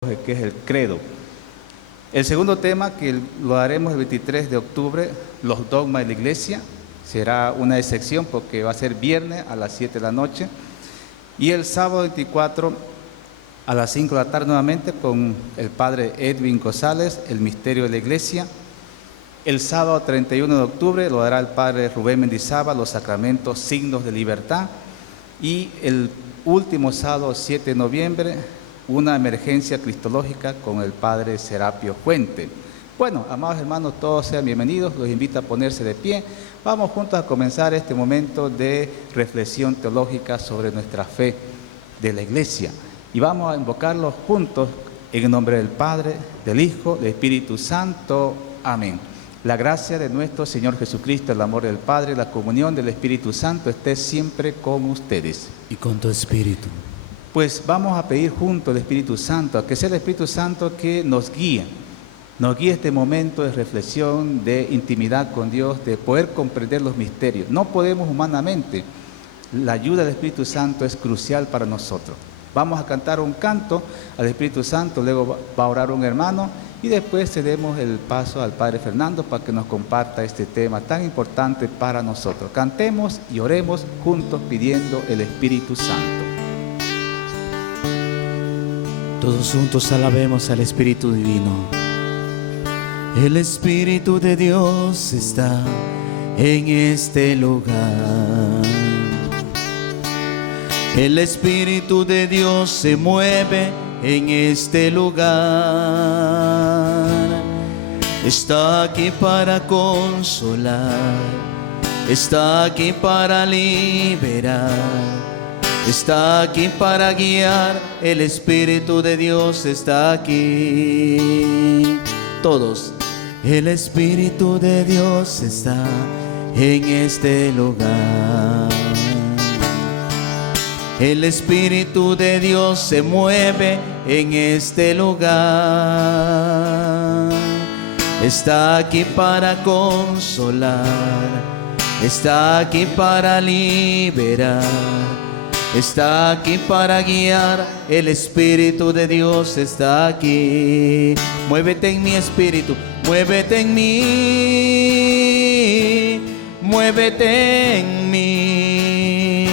que es el credo. El segundo tema, que lo haremos el 23 de octubre, los dogmas de la iglesia, será una excepción porque va a ser viernes a las 7 de la noche, y el sábado 24 a las 5 de la tarde nuevamente con el padre Edwin González, el misterio de la iglesia. El sábado 31 de octubre lo dará el padre Rubén Mendizábal, los sacramentos, signos de libertad, y el último sábado 7 de noviembre, una emergencia cristológica con el padre Serapio Fuente. Bueno, amados hermanos, todos sean bienvenidos, los invito a ponerse de pie. Vamos juntos a comenzar este momento de reflexión teológica sobre nuestra fe de la iglesia. Y vamos a invocarlos juntos en el nombre del Padre, del Hijo, del Espíritu Santo. Amén. La gracia de nuestro Señor Jesucristo, el amor del Padre, la comunión del Espíritu Santo esté siempre con ustedes. Y con tu espíritu. Pues vamos a pedir junto al Espíritu Santo, a que sea el Espíritu Santo que nos guíe este momento de reflexión, de intimidad con Dios, de poder comprender los misterios. No podemos humanamente, la ayuda del Espíritu Santo es crucial para nosotros. Vamos a cantar un canto al Espíritu Santo, luego va a orar un hermano y después cedemos el paso al Padre Fernando para que nos comparta este tema tan importante para nosotros. Cantemos y oremos juntos pidiendo el Espíritu Santo. Todos juntos alabemos al Espíritu Divino. El Espíritu de Dios está en este lugar. El Espíritu de Dios se mueve en este lugar. Está aquí para consolar, está aquí para liberar. Está aquí para guiar, el Espíritu de Dios está aquí. Todos, el Espíritu de Dios está en este lugar. El Espíritu de Dios se mueve en este lugar. Está aquí para consolar, está aquí para liberar. Está aquí para guiar, el Espíritu de Dios está aquí. Muévete en mi espíritu, muévete en mí, muévete en mí.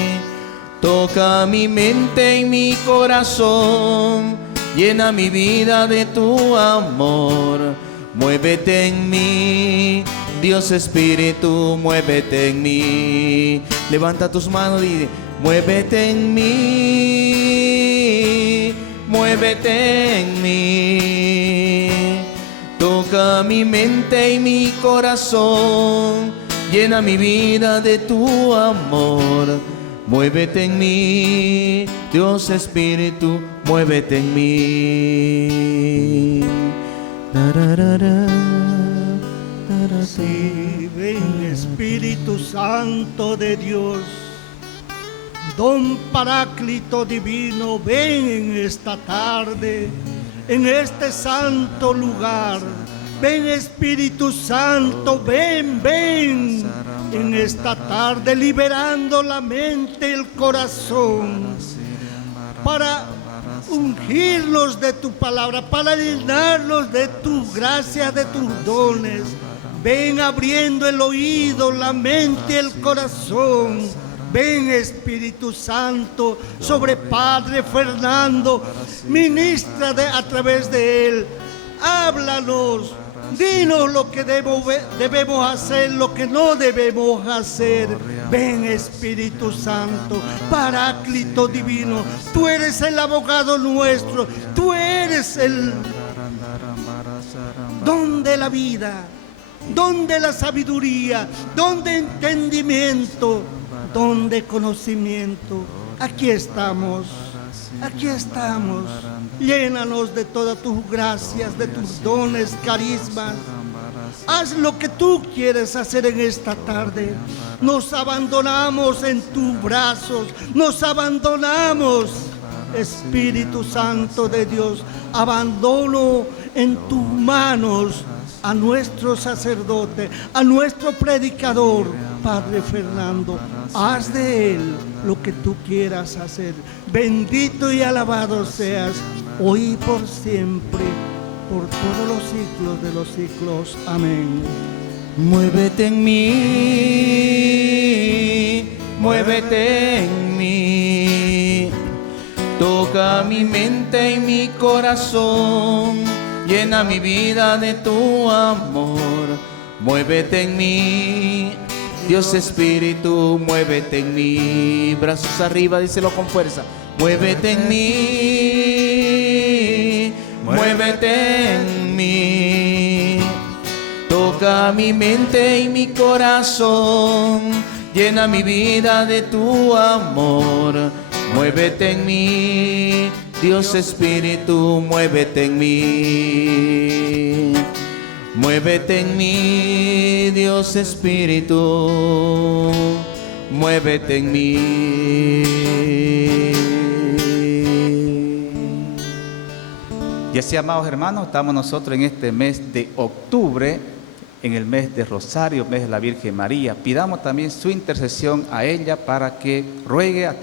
Toca mi mente y mi corazón, llena mi vida de tu amor. Muévete en mí, Dios Espíritu, muévete en mí. Levanta tus manos y di: muévete en mí, muévete en mí. Toca mi mente y mi corazón, llena mi vida de tu amor. Muévete en mí, Dios Espíritu, muévete en mí. Sí, ven Espíritu Santo de Dios, Don Paráclito Divino, ven en esta tarde, en este santo lugar. Ven Espíritu Santo, ven, ven en esta tarde, liberando la mente y el corazón para ungirlos de tu palabra, para llenarlos de tu gracia, de tus dones. Ven abriendo el oído, la mente y el corazón. Ven Espíritu Santo sobre Padre Fernando, ministra a través de él. Háblanos, dinos lo que debemos hacer, lo que no debemos hacer. Ven Espíritu Santo, Paráclito Divino, tú eres el abogado nuestro, tú eres el don de la vida, don de la sabiduría, don de entendimiento, don de conocimiento. Aquí estamos, llénanos de todas tus gracias, de tus dones, carismas. Haz lo que tú quieres hacer en esta tarde. Nos abandonamos en tus brazos, nos abandonamos, Espíritu Santo de Dios. Abandono en tus manos a nuestro sacerdote, a nuestro predicador, Padre Fernando. Haz de él lo que tú quieras hacer. Bendito y alabado seas hoy y por siempre, por todos los siglos de los siglos. Amén. Muévete en mí, muévete en mí, toca mi mente y mi corazón, llena mi vida de tu amor. Muévete en mí, Dios Espíritu, muévete en mí. Brazos arriba, díselo con fuerza. Muévete en mí, muévete en mí, toca mi mente y mi corazón, llena mi vida de tu amor. Muévete en mí, Dios Espíritu, muévete en mí. Muévete en mí, Dios Espíritu, muévete en mí. Y así, amados hermanos, estamos nosotros en este mes de octubre, en el mes de Rosario, mes de la Virgen María. Pidamos también su intercesión a ella para que ruegue a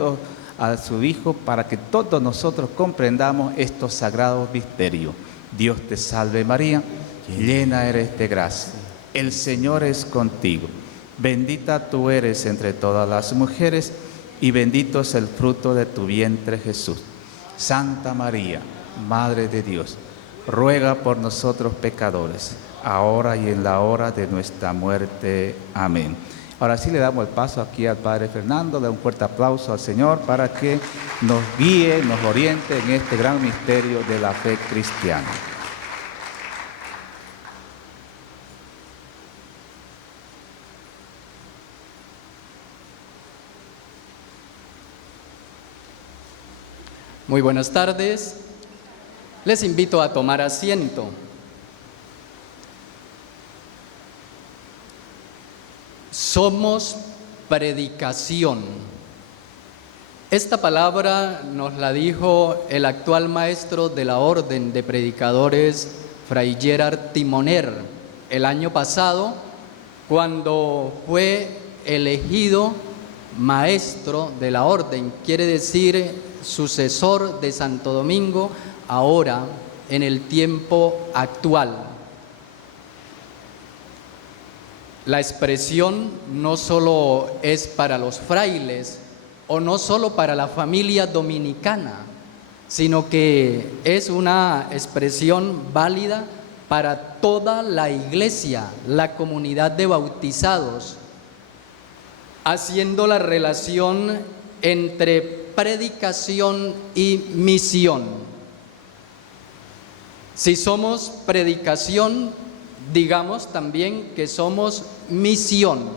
su Hijo, para que todos nosotros comprendamos estos sagrados misterios. Dios te salve María, llena eres de gracia, el Señor es contigo. Bendita tú eres entre todas las mujeres y bendito es el fruto de tu vientre Jesús. Santa María, Madre de Dios, ruega por nosotros pecadores, ahora y en la hora de nuestra muerte. Amén. Ahora sí le damos el paso aquí al Padre Fernando, le un fuerte aplauso al Señor para que nos guíe, nos oriente en este gran misterio de la fe cristiana. Muy buenas tardes. Les invito a tomar asiento. Somos predicación. Esta palabra nos la dijo el actual maestro de la Orden de Predicadores, Fray Gerard Timoner, el año pasado, cuando fue elegido maestro de la Orden, quiere decir sucesor de Santo Domingo, ahora en el tiempo actual. La expresión no solo es para los frailes o no solo para la familia dominicana, sino que es una expresión válida para toda la iglesia, la comunidad de bautizados, haciendo la relación entre predicación y misión. Si somos predicación, digamos también que somos misión.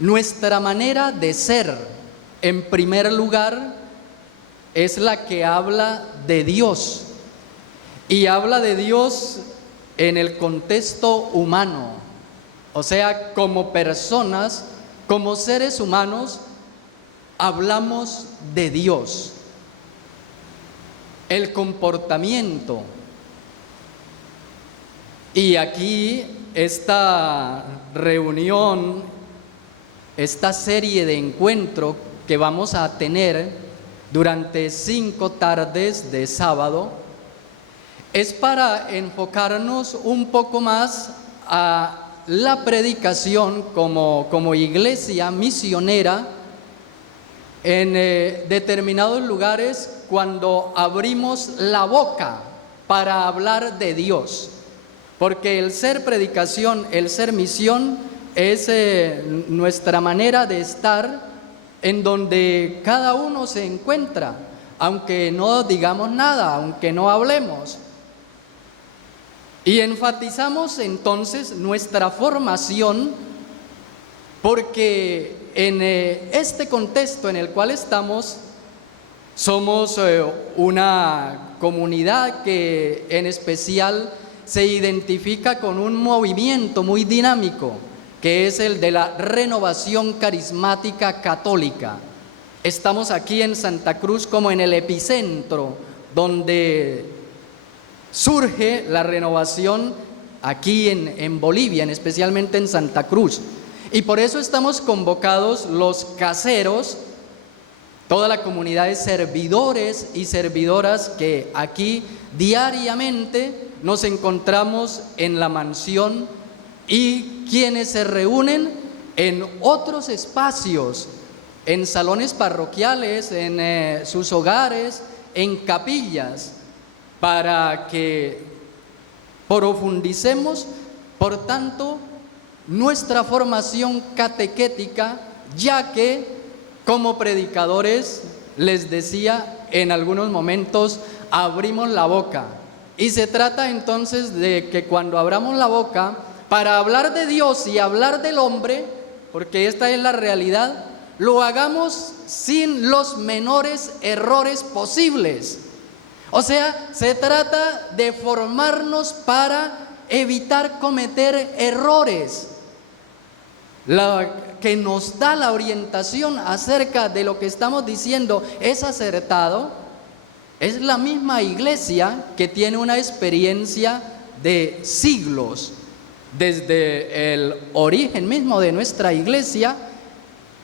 Nuestra manera de ser, en primer lugar, es la que habla de Dios, y habla de Dios en el contexto humano, o sea, como personas, como seres humanos, hablamos de Dios. El comportamiento. Y aquí esta reunión, esta serie de encuentros que vamos a tener durante 5 tardes de sábado, es para enfocarnos un poco más a la predicación como iglesia misionera en determinados lugares, cuando abrimos la boca para hablar de Dios. Porque el ser predicación, el ser misión, es nuestra manera de estar en donde cada uno se encuentra, aunque no digamos nada, aunque no hablemos. Y enfatizamos entonces nuestra formación, porque en este contexto en el cual estamos, somos una comunidad que en especial se identifica con un movimiento muy dinámico, que es el de la renovación carismática católica. Estamos aquí en Santa Cruz como en el epicentro, donde surge la renovación aquí en Bolivia, especialmente en Santa Cruz. Y por eso estamos convocados los caseros toda la comunidad de servidores y servidoras que aquí diariamente nos encontramos en la mansión y quienes se reúnen en otros espacios, en salones parroquiales, en sus hogares, en capillas, para que profundicemos, por tanto, nuestra formación catequética, ya que como predicadores, les decía, en algunos momentos abrimos la boca. Y se trata entonces de que cuando abramos la boca, para hablar de Dios y hablar del hombre, porque esta es la realidad, lo hagamos sin los menores errores posibles. O sea, se trata de formarnos para evitar cometer errores. La que nos da la orientación acerca de lo que estamos diciendo es acertado, es la misma iglesia que tiene una experiencia de siglos, desde el origen mismo de nuestra iglesia,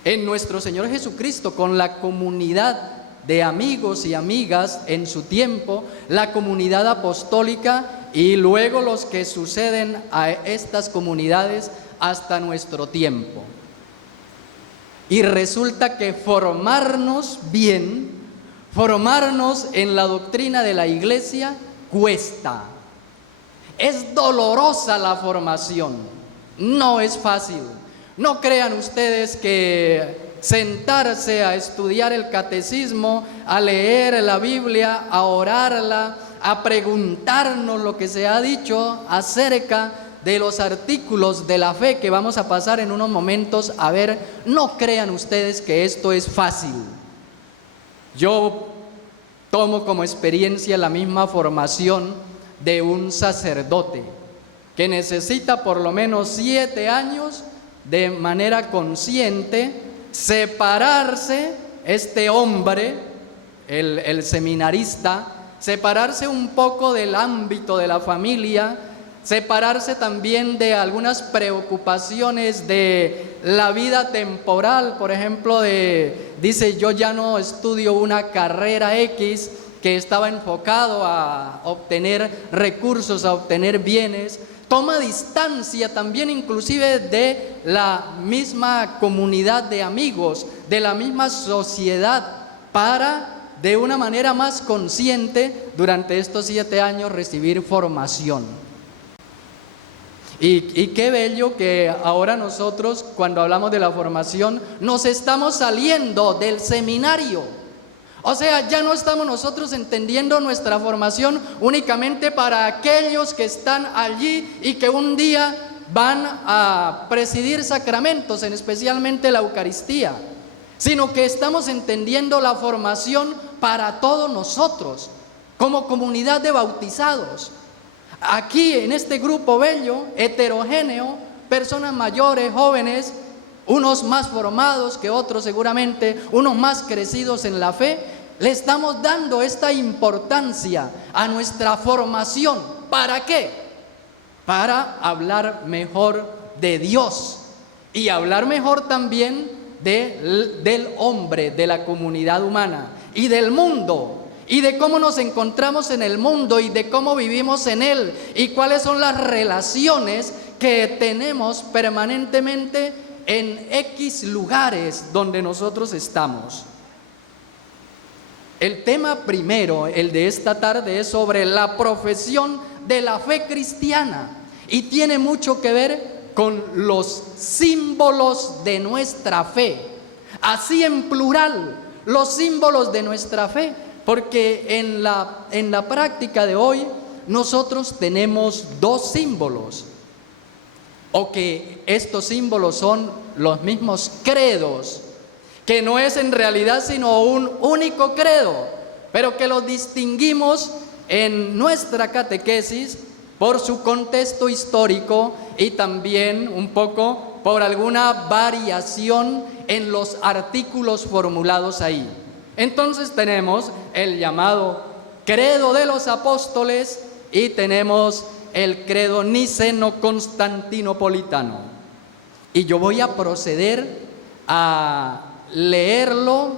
en nuestro Señor Jesucristo, con la comunidad de amigos y amigas en su tiempo, la comunidad apostólica y luego los que suceden a estas comunidades hasta nuestro tiempo. Y resulta que formarnos bien, formarnos en la doctrina de la iglesia cuesta. Es dolorosa la formación, no es fácil. No crean ustedes que sentarse a estudiar el catecismo, a leer la Biblia, a orarla, a preguntarnos lo que se ha dicho acerca de los artículos de la fe que vamos a pasar en unos momentos a ver, no crean ustedes que esto es fácil. Yo tomo como experiencia la misma formación de un sacerdote que necesita por lo menos 7 años de manera consciente separarse, este hombre, el seminarista, separarse un poco del ámbito de la familia, separarse también de algunas preocupaciones de la vida temporal, por ejemplo, dice, yo ya no estudio una carrera X que estaba enfocado a obtener recursos, a obtener bienes. Toma distancia también inclusive de la misma comunidad de amigos, de la misma sociedad, para de una manera más consciente durante estos 7 años recibir formación. Y qué bello que ahora nosotros, cuando hablamos de la formación, nos estamos saliendo del seminario. O sea, ya no estamos nosotros entendiendo nuestra formación únicamente para aquellos que están allí y que un día van a presidir sacramentos, especialmente la Eucaristía, sino que estamos entendiendo la formación para todos nosotros, como comunidad de bautizados. Aquí en este grupo bello, heterogéneo, personas mayores, jóvenes, unos más formados que otros seguramente, unos más crecidos en la fe, le estamos dando esta importancia a nuestra formación. ¿Para qué? Para hablar mejor de Dios y hablar mejor también del hombre, de la comunidad humana y del mundo, y de cómo nos encontramos en el mundo y de cómo vivimos en él y cuáles son las relaciones que tenemos permanentemente en X lugares donde nosotros estamos. El tema primero, el de esta tarde, es sobre la profesión de la fe cristiana y tiene mucho que ver con los símbolos de nuestra fe, así en plural, los símbolos de nuestra fe, porque en la práctica de hoy nosotros tenemos 2 símbolos, o que estos símbolos son los mismos credos, que no es en realidad sino un único credo, pero que los distinguimos en nuestra catequesis por su contexto histórico y también un poco por alguna variación en los artículos formulados ahí. Entonces tenemos el llamado credo de los apóstoles y tenemos el credo niceno-constantinopolitano. Y yo voy a proceder a leerlo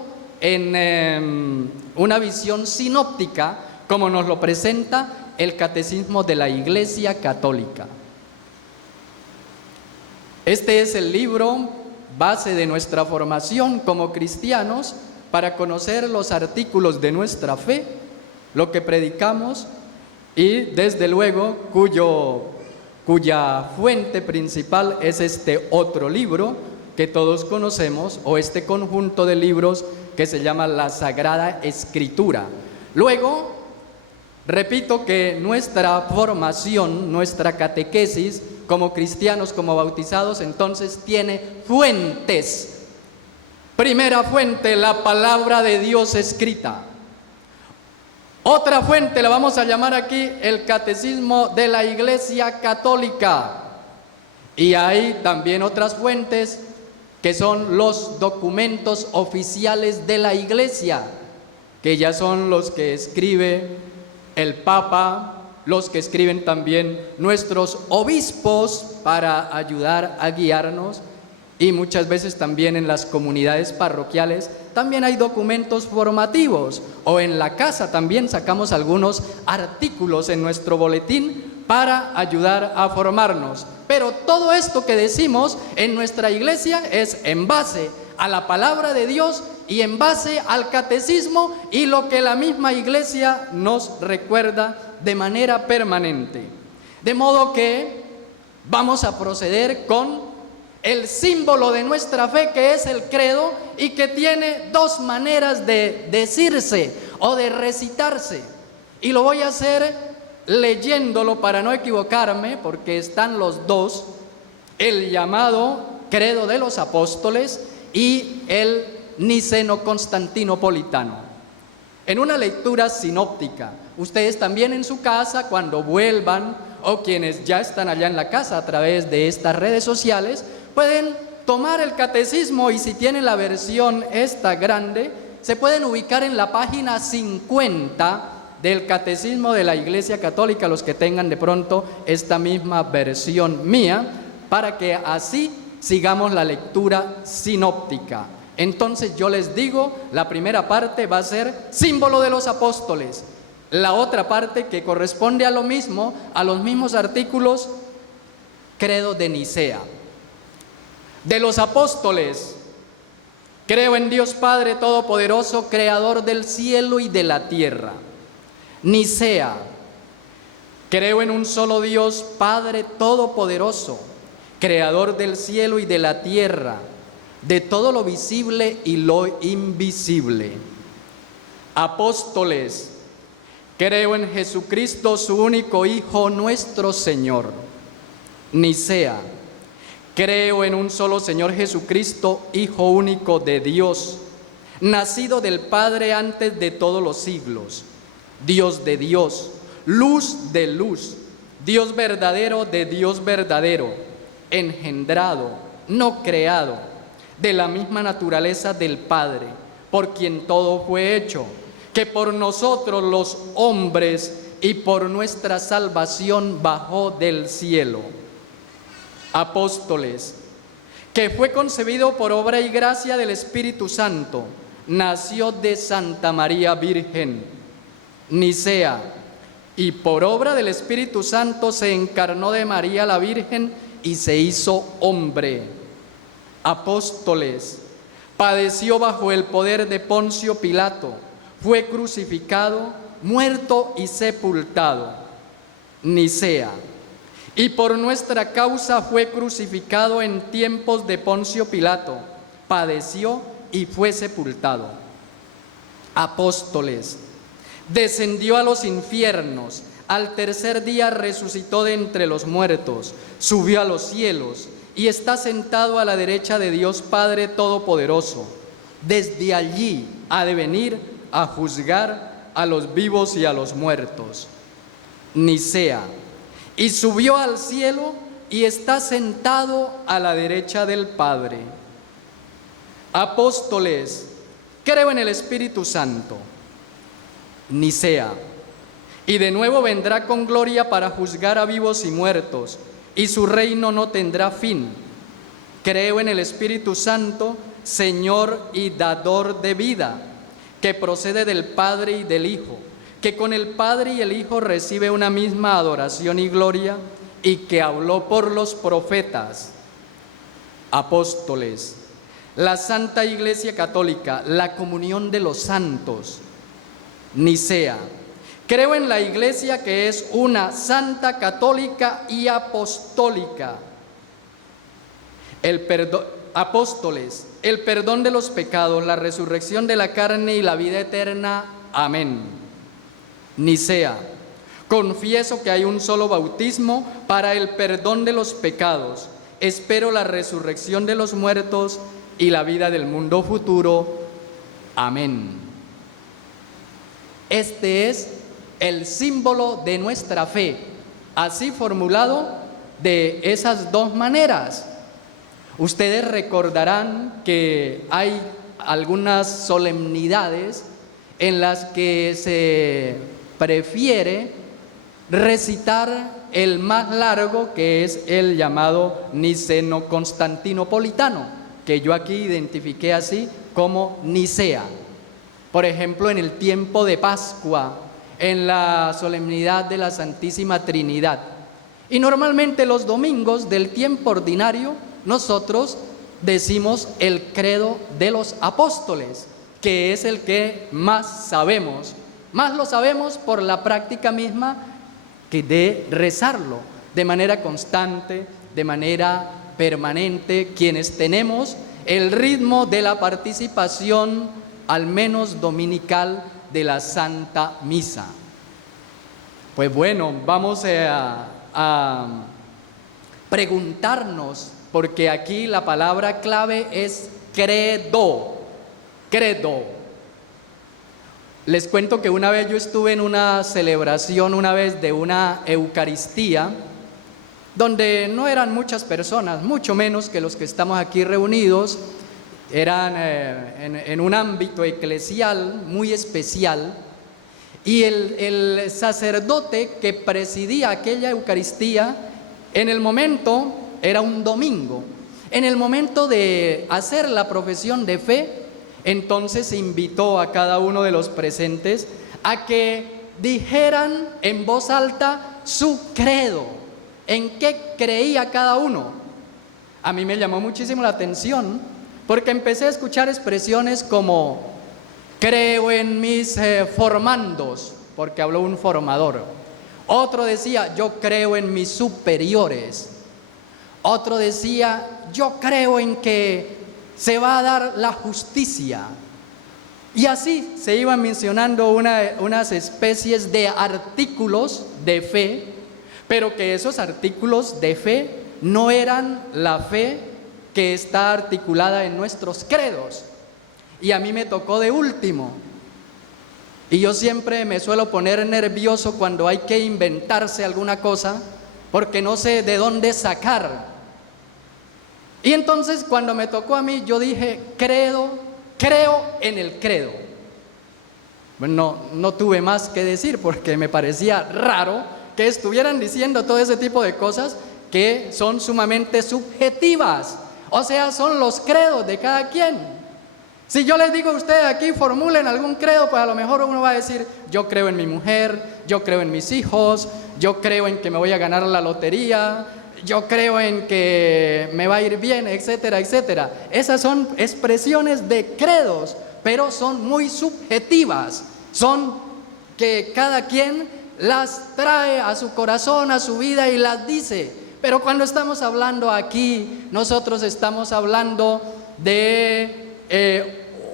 en una visión sinóptica, como nos lo presenta el Catecismo de la Iglesia Católica. Este es el libro base de nuestra formación como cristianos para conocer los artículos de nuestra fe, lo que predicamos y desde luego cuya fuente principal es este otro libro que todos conocemos, o este conjunto de libros que se llama la Sagrada Escritura. Luego, repito que nuestra formación, nuestra catequesis como cristianos, como bautizados, entonces tiene fuentes. Primera fuente, la palabra de Dios escrita. Otra fuente la vamos a llamar aquí el Catecismo de la Iglesia Católica. Y hay también otras fuentes que son los documentos oficiales de la Iglesia, que ya son los que escribe el Papa, los que escriben también nuestros obispos para ayudar a guiarnos, y muchas veces también en las comunidades parroquiales también hay documentos formativos, o en la casa también sacamos algunos artículos en nuestro boletín para ayudar a formarnos. Pero todo esto que decimos en nuestra iglesia es en base a la palabra de Dios y en base al catecismo y lo que la misma iglesia nos recuerda de manera permanente. De modo que vamos a proceder con el símbolo de nuestra fe, que es el credo, y que tiene dos maneras de decirse o de recitarse. Y lo voy a hacer leyéndolo para no equivocarme, porque están los dos, el llamado credo de los apóstoles y el niceno-constantinopolitano. En una lectura sinóptica, ustedes también en su casa, cuando vuelvan, o quienes ya están allá en la casa a través de estas redes sociales, pueden tomar el catecismo, y si tienen la versión esta grande, se pueden ubicar en la página 50 del Catecismo de la Iglesia Católica, los que tengan de pronto esta misma versión mía, para que así sigamos la lectura sinóptica. Entonces yo les digo, la primera parte va a ser símbolo de los apóstoles, la otra parte, que corresponde a lo mismo, a los mismos artículos, credo de Nicea. De los apóstoles: creo en Dios Padre Todopoderoso, creador del cielo y de la tierra. Nicea: creo en un solo Dios, Padre Todopoderoso, creador del cielo y de la tierra, de todo lo visible y lo invisible. Apóstoles: creo en Jesucristo, su único Hijo, nuestro Señor. Nicea: creo en un solo Señor Jesucristo, Hijo único de Dios, nacido del Padre antes de todos los siglos, Dios de Dios, luz de luz, Dios verdadero de Dios verdadero, engendrado, no creado, de la misma naturaleza del Padre, por quien todo fue hecho, que por nosotros los hombres y por nuestra salvación bajó del cielo. Apóstoles: que fue concebido por obra y gracia del Espíritu Santo, nació de Santa María Virgen. Nicea: y por obra del Espíritu Santo se encarnó de María la Virgen y se hizo hombre. Apóstoles: padeció bajo el poder de Poncio Pilato, fue crucificado, muerto y sepultado. Nicea: y por nuestra causa fue crucificado en tiempos de Poncio Pilato, padeció y fue sepultado. Apóstoles: descendió a los infiernos, al tercer día resucitó de entre los muertos, subió a los cielos y está sentado a la derecha de Dios Padre Todopoderoso. Desde allí ha de venir a juzgar a los vivos y a los muertos. Nicea: y subió al cielo y está sentado a la derecha del Padre. Apóstoles: creo en el Espíritu Santo. Nicea: y de nuevo vendrá con gloria para juzgar a vivos y muertos, y su reino no tendrá fin. Creo en el Espíritu Santo, Señor y dador de vida, que procede del Padre y del Hijo, que con el Padre y el Hijo recibe una misma adoración y gloria, y que habló por los profetas, apóstoles, la Santa Iglesia Católica, la comunión de los santos, Nicea. Creo en la Iglesia que es una santa, católica y apostólica. Apóstoles, el perdón de los pecados, la resurrección de la carne y la vida eterna. Amén. Nicea. Confieso que hay un solo bautismo para el perdón de los pecados. Espero la resurrección de los muertos y la vida del mundo futuro. Amén. Este es el símbolo de nuestra fe, así formulado de esas dos maneras. Ustedes recordarán que hay algunas solemnidades en las que se prefiere recitar el más largo, que es el llamado niceno-constantinopolitano, que yo aquí identifiqué así como Nicea. Por ejemplo, en el tiempo de Pascua, en la solemnidad de la Santísima Trinidad. Y normalmente los domingos del tiempo ordinario nosotros decimos el credo de los apóstoles, que es el que más sabemos. Más lo sabemos por la práctica misma que de rezarlo de manera constante, de manera permanente, quienes tenemos el ritmo de la participación, al menos dominical, de la Santa Misa. Pues bueno, vamos a preguntarnos, porque aquí la palabra clave es credo. Credo. Les cuento que una vez yo estuve en una celebración, de una Eucaristía, donde no eran muchas personas, mucho menos que los que estamos aquí reunidos. Eran en un ámbito eclesial muy especial, y el sacerdote que presidía aquella Eucaristía, en el momento, era un domingo, en el momento de hacer la profesión de fe, entonces invitó a cada uno de los presentes a que dijeran en voz alta su credo, en qué creía cada uno. A mí me llamó muchísimo la atención, porque empecé a escuchar expresiones como creo en mis formandos, porque habló un formador. Otro decía yo creo en mis superiores. Otro decía yo creo en que se va a dar la justicia. Y así se iban mencionando unas especies de artículos de fe, pero que esos artículos de fe no eran la fe que está articulada en nuestros credos. Y a mí me tocó de último. Y yo siempre me suelo poner nervioso cuando hay que inventarse alguna cosa, porque no sé de dónde sacar. Y entonces cuando me tocó a mí, yo dije, creo en el credo. Bueno, no tuve más que decir, porque me parecía raro que estuvieran diciendo todo ese tipo de cosas que son sumamente subjetivas. O sea, son los credos de cada quien. Si yo les digo a ustedes aquí, formulen algún credo, pues a lo mejor uno va a decir, yo creo en mi mujer, yo creo en mis hijos, yo creo en que me voy a ganar la lotería, yo creo en que me va a ir bien, etcétera, etcétera. Esas son expresiones de credos, pero son muy subjetivas. Son que cada quien las trae a su corazón, a su vida, y las dice. Pero cuando estamos hablando aquí, nosotros estamos hablando de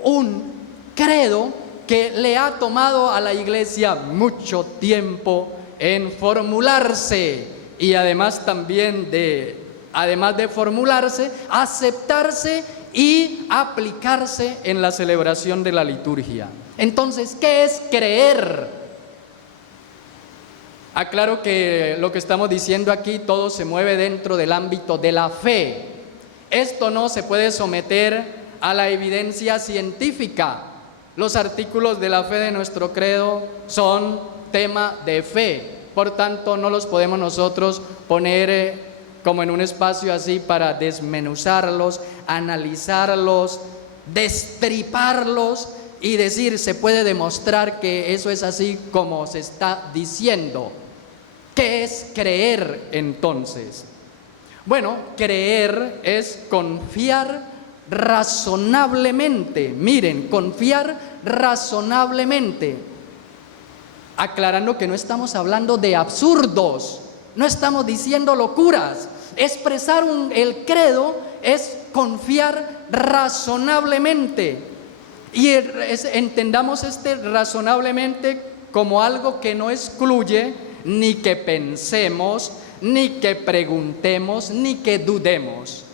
un credo que le ha tomado a la Iglesia mucho tiempo en formularse, y además también además de formularse, aceptarse y aplicarse en la celebración de la liturgia. Entonces, ¿qué es creer? Aclaro que lo que estamos diciendo aquí todo se mueve dentro del ámbito de la fe. Esto no se puede someter a la evidencia científica. Los artículos de la fe de nuestro credo son tema de fe. Por tanto, no los podemos nosotros poner como en un espacio así para desmenuzarlos, analizarlos, destriparlos, y decir, se puede demostrar que eso es así como se está diciendo. ¿Qué es creer entonces? Bueno, creer es confiar razonablemente. Miren, confiar razonablemente. Aclarando que no estamos hablando de absurdos, no estamos diciendo locuras. Expresar el credo es confiar razonablemente. Y entendamos razonablemente como algo que no excluye ni que pensemos, ni que preguntemos, ni que dudemos.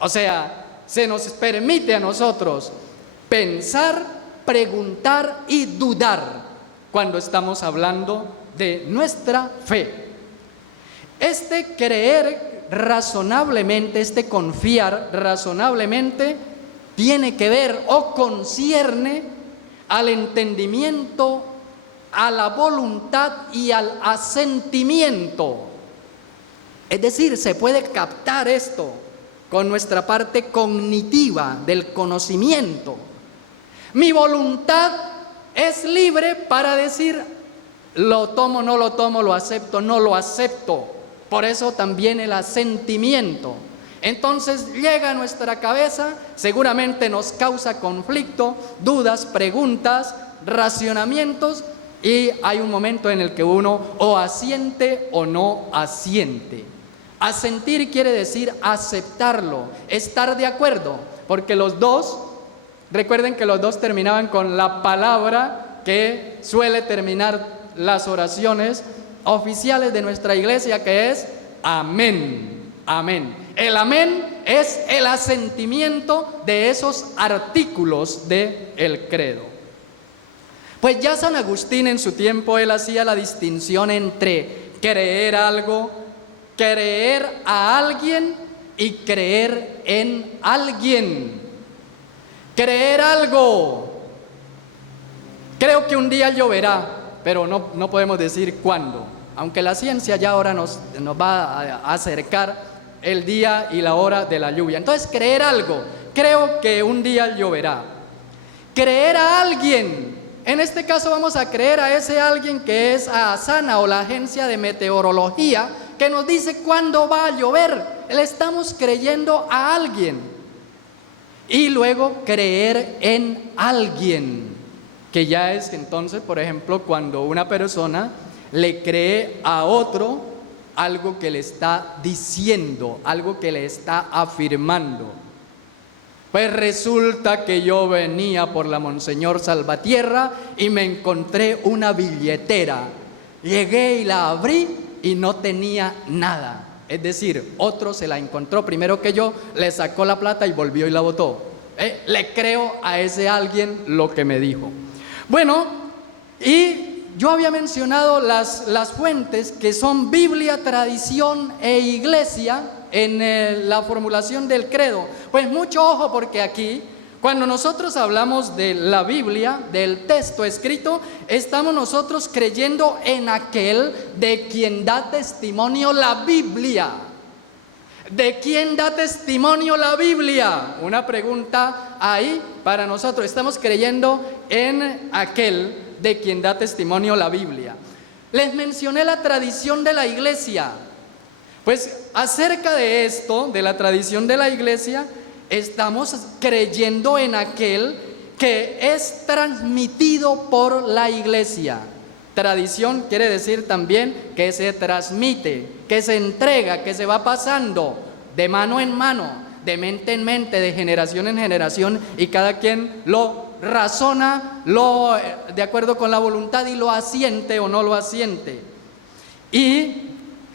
O sea, se nos permite a nosotros pensar, preguntar y dudar cuando estamos hablando de nuestra fe. Este creer razonablemente, este confiar razonablemente, tiene que ver o concierne al entendimiento, a la voluntad y al asentimiento. Es decir, se puede captar esto con nuestra parte cognitiva del conocimiento. Mi voluntad es libre para decir, lo tomo, no lo tomo, lo acepto, no lo acepto. Por eso también el asentimiento. Entonces llega a nuestra cabeza, seguramente nos causa conflicto, dudas, preguntas, racionamientos, y hay un momento en el que uno o asiente o no asiente. Asentir quiere decir aceptarlo, estar de acuerdo, porque los dos, recuerden que los dos terminaban con la palabra que suele terminar las oraciones oficiales de nuestra iglesia, que es amén, amén. El amén es el asentimiento de esos artículos del credo. Pues ya San Agustín en su tiempo, él hacía la distinción entre creer algo, creer a alguien y creer en alguien. Creer algo. Creo que un día lloverá, pero no podemos decir cuándo. Aunque la ciencia ya ahora nos va a acercar el día y la hora de la lluvia. Entonces, creer algo. Creo que un día lloverá. Creer a alguien. En este caso vamos a creer a ese alguien que es ASANA o la agencia de meteorología, que nos dice cuándo va a llover. Le estamos creyendo a alguien. Y luego creer en alguien, que ya es entonces, por ejemplo, cuando una persona le cree a otro algo que le está diciendo, algo que le está afirmando. Pues resulta que yo venía por la Monseñor Salvatierra y me encontré una billetera. Llegué y la abrí y no tenía nada. Es decir, otro se la encontró primero que yo, le sacó la plata y volvió y la botó. Le creo a ese alguien lo que me dijo. Bueno, y yo había mencionado las fuentes que son Biblia, tradición e iglesia en la formulación del credo. Pues mucho ojo, porque aquí, cuando nosotros hablamos de la Biblia, del texto escrito, estamos nosotros creyendo en aquel de quien da testimonio la Biblia. ¿De quién da testimonio la Biblia? Una pregunta ahí para nosotros. Estamos creyendo en aquel de quien da testimonio la Biblia. Les mencioné la tradición de la iglesia. Pues acerca de esto, de la tradición de la iglesia, estamos creyendo en aquel que es transmitido por la iglesia. Tradición quiere decir también que se transmite, que se entrega, que se va pasando de mano en mano, de mente en mente, de generación en generación, y cada quien lo razona de acuerdo con la voluntad y lo asiente o no lo asiente. Y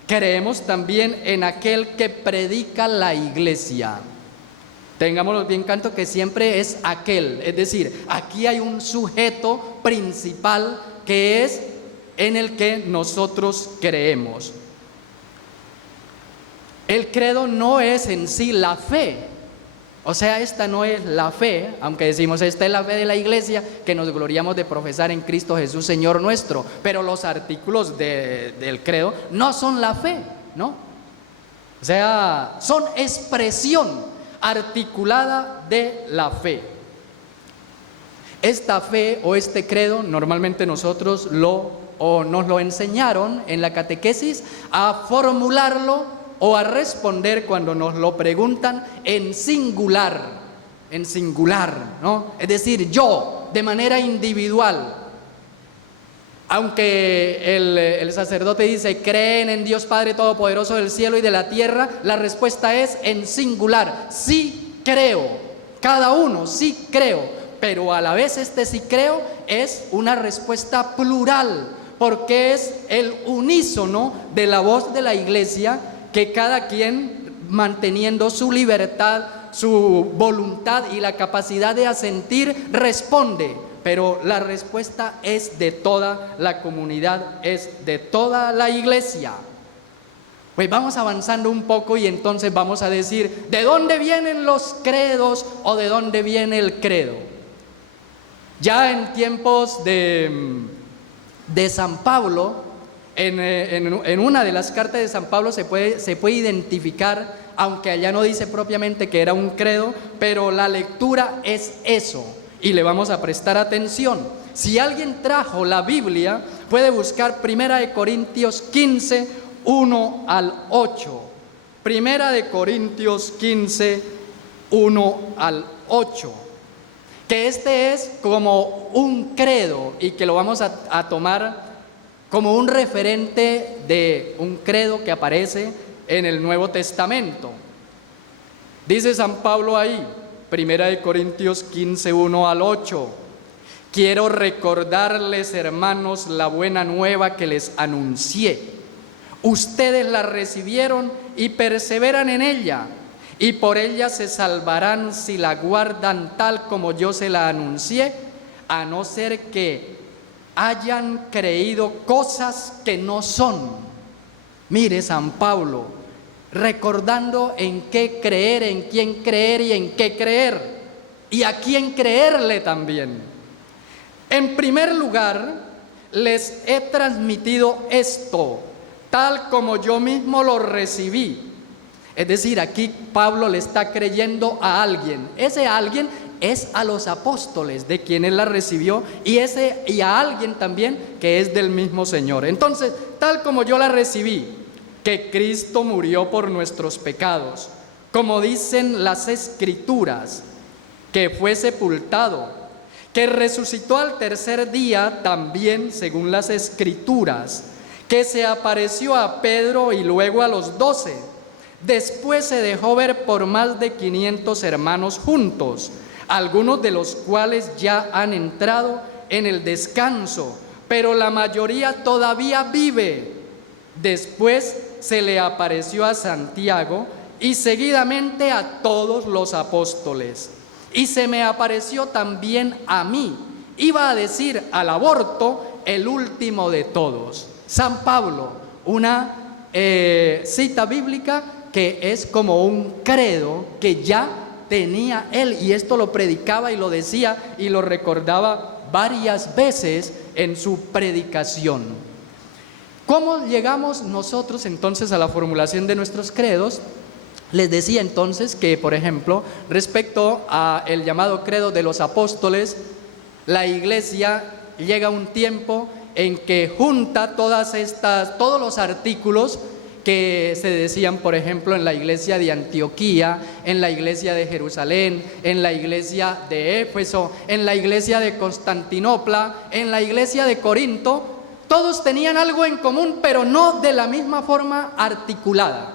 creemos también en aquel que predica la iglesia. Tengámoslo bien claro que siempre es aquel, es decir, aquí hay un sujeto principal que es en el que nosotros creemos. El credo no es en sí la fe, o sea, esta no es la fe, aunque decimos esta es la fe de la iglesia que nos gloriamos de profesar en Cristo Jesús Señor nuestro, pero los artículos del credo no son la fe, ¿no? O sea, son expresión articulada de la fe. Esta fe o este credo normalmente nosotros nos lo enseñaron en la catequesis a formularlo o a responder cuando nos lo preguntan en singular, ¿no? Es decir, yo, de manera individual. Aunque el sacerdote dice, creen en Dios Padre Todopoderoso del cielo y de la tierra, la respuesta es en singular, sí creo, cada uno sí creo, pero a la vez este sí creo es una respuesta plural, porque es el unísono de la voz de la Iglesia, que cada quien, manteniendo su libertad, su voluntad y la capacidad de asentir, responde. Pero la respuesta es de toda la comunidad, es de toda la Iglesia. Pues vamos avanzando un poco y entonces vamos a decir, ¿de dónde vienen los credos o de dónde viene el credo? Ya en tiempos de San Pablo, en una de las cartas de San Pablo se puede identificar, aunque allá no dice propiamente que era un credo, pero la lectura es eso. Y le vamos a prestar atención. Si alguien trajo la Biblia, puede buscar 1 Corintios 15, 1 al 8. 1 Corintios 15, 1 al 8. Que este es como un credo y que lo vamos a tomar como un referente de un credo que aparece en el Nuevo Testamento. Dice San Pablo ahí, 1 Corintios 15, 1 al 8. Quiero recordarles, hermanos, la buena nueva que les anuncié. Ustedes la recibieron y perseveran en ella, y por ella se salvarán si la guardan tal como yo se la anuncié, a no ser que hayan creído cosas que no son. Mire San Pablo, recordando en qué creer, en quién creer y en qué creer, y a quién creerle también. En primer lugar, les he transmitido esto, tal como yo mismo lo recibí. Es decir, aquí Pablo le está creyendo a alguien. Ese alguien es a los apóstoles, de quienes la recibió, y a alguien también que es del mismo Señor. Entonces, tal como yo la recibí, que Cristo murió por nuestros pecados, como dicen las Escrituras, que fue sepultado, que resucitó al tercer día también según las Escrituras, que se apareció a Pedro y luego a los 12. Después se dejó ver por más de 500 hermanos juntos, algunos de los cuales ya han entrado en el descanso, pero la mayoría todavía vive. Después se le apareció a Santiago y seguidamente a todos los apóstoles. Y se me apareció también a mí, iba a decir al aborto, el último de todos. San Pablo, una cita bíblica que es como un credo que ya tenía él, y esto lo predicaba y lo decía y lo recordaba varias veces en su predicación. ¿Cómo llegamos nosotros entonces a la formulación de nuestros credos? Les decía entonces que, por ejemplo, respecto a el llamado credo de los apóstoles, la Iglesia llega a un tiempo en que junta todos los artículos que se decían, por ejemplo, en la iglesia de Antioquía, en la iglesia de Jerusalén, en la iglesia de Éfeso, en la iglesia de Constantinopla, en la iglesia de Corinto. Todos tenían algo en común, pero no de la misma forma articulada.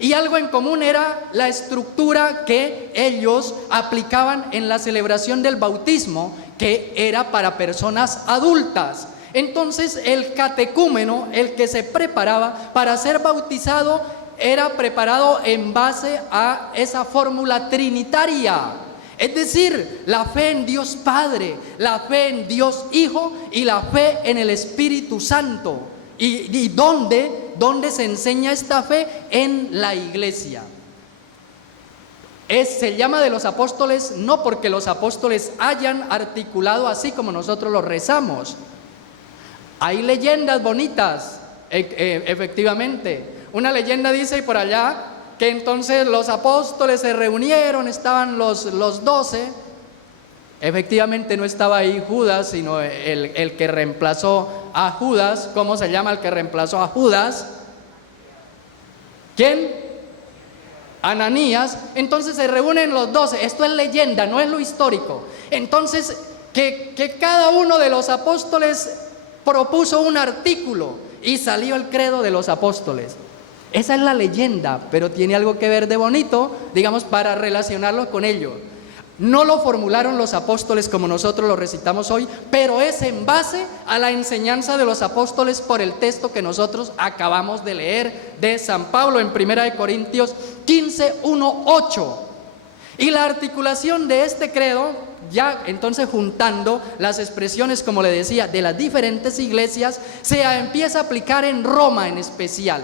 Y algo en común era la estructura que ellos aplicaban en la celebración del bautismo, que era para personas adultas. Entonces el catecúmeno, el que se preparaba para ser bautizado, era preparado en base a esa fórmula trinitaria. Es decir, la fe en Dios Padre, la fe en Dios Hijo y la fe en el Espíritu Santo. ¿Y dónde se enseña esta fe? En la iglesia. Se llama de los apóstoles no porque los apóstoles hayan articulado así como nosotros lo rezamos. Hay leyendas bonitas, efectivamente. Una leyenda dice por allá que entonces los apóstoles se reunieron, estaban los 12, Efectivamente no estaba ahí Judas, sino el que reemplazó a Judas. ¿Cómo se llama el que reemplazó a Judas? ¿Quién? Ananías. Entonces se reúnen los 12. Esto es leyenda, no es lo histórico. Entonces que cada uno de los apóstoles propuso un artículo y salió el credo de los apóstoles. Esa es la leyenda, pero tiene algo que ver de bonito, digamos, para relacionarlo con ello. No lo formularon los apóstoles como nosotros lo recitamos hoy, pero es en base a la enseñanza de los apóstoles por el texto que nosotros acabamos de leer de San Pablo en 1 Corintios 15, 1, 8. Y la articulación de este credo, ya entonces juntando las expresiones, como le decía, de las diferentes iglesias, se empieza a aplicar en Roma en especial,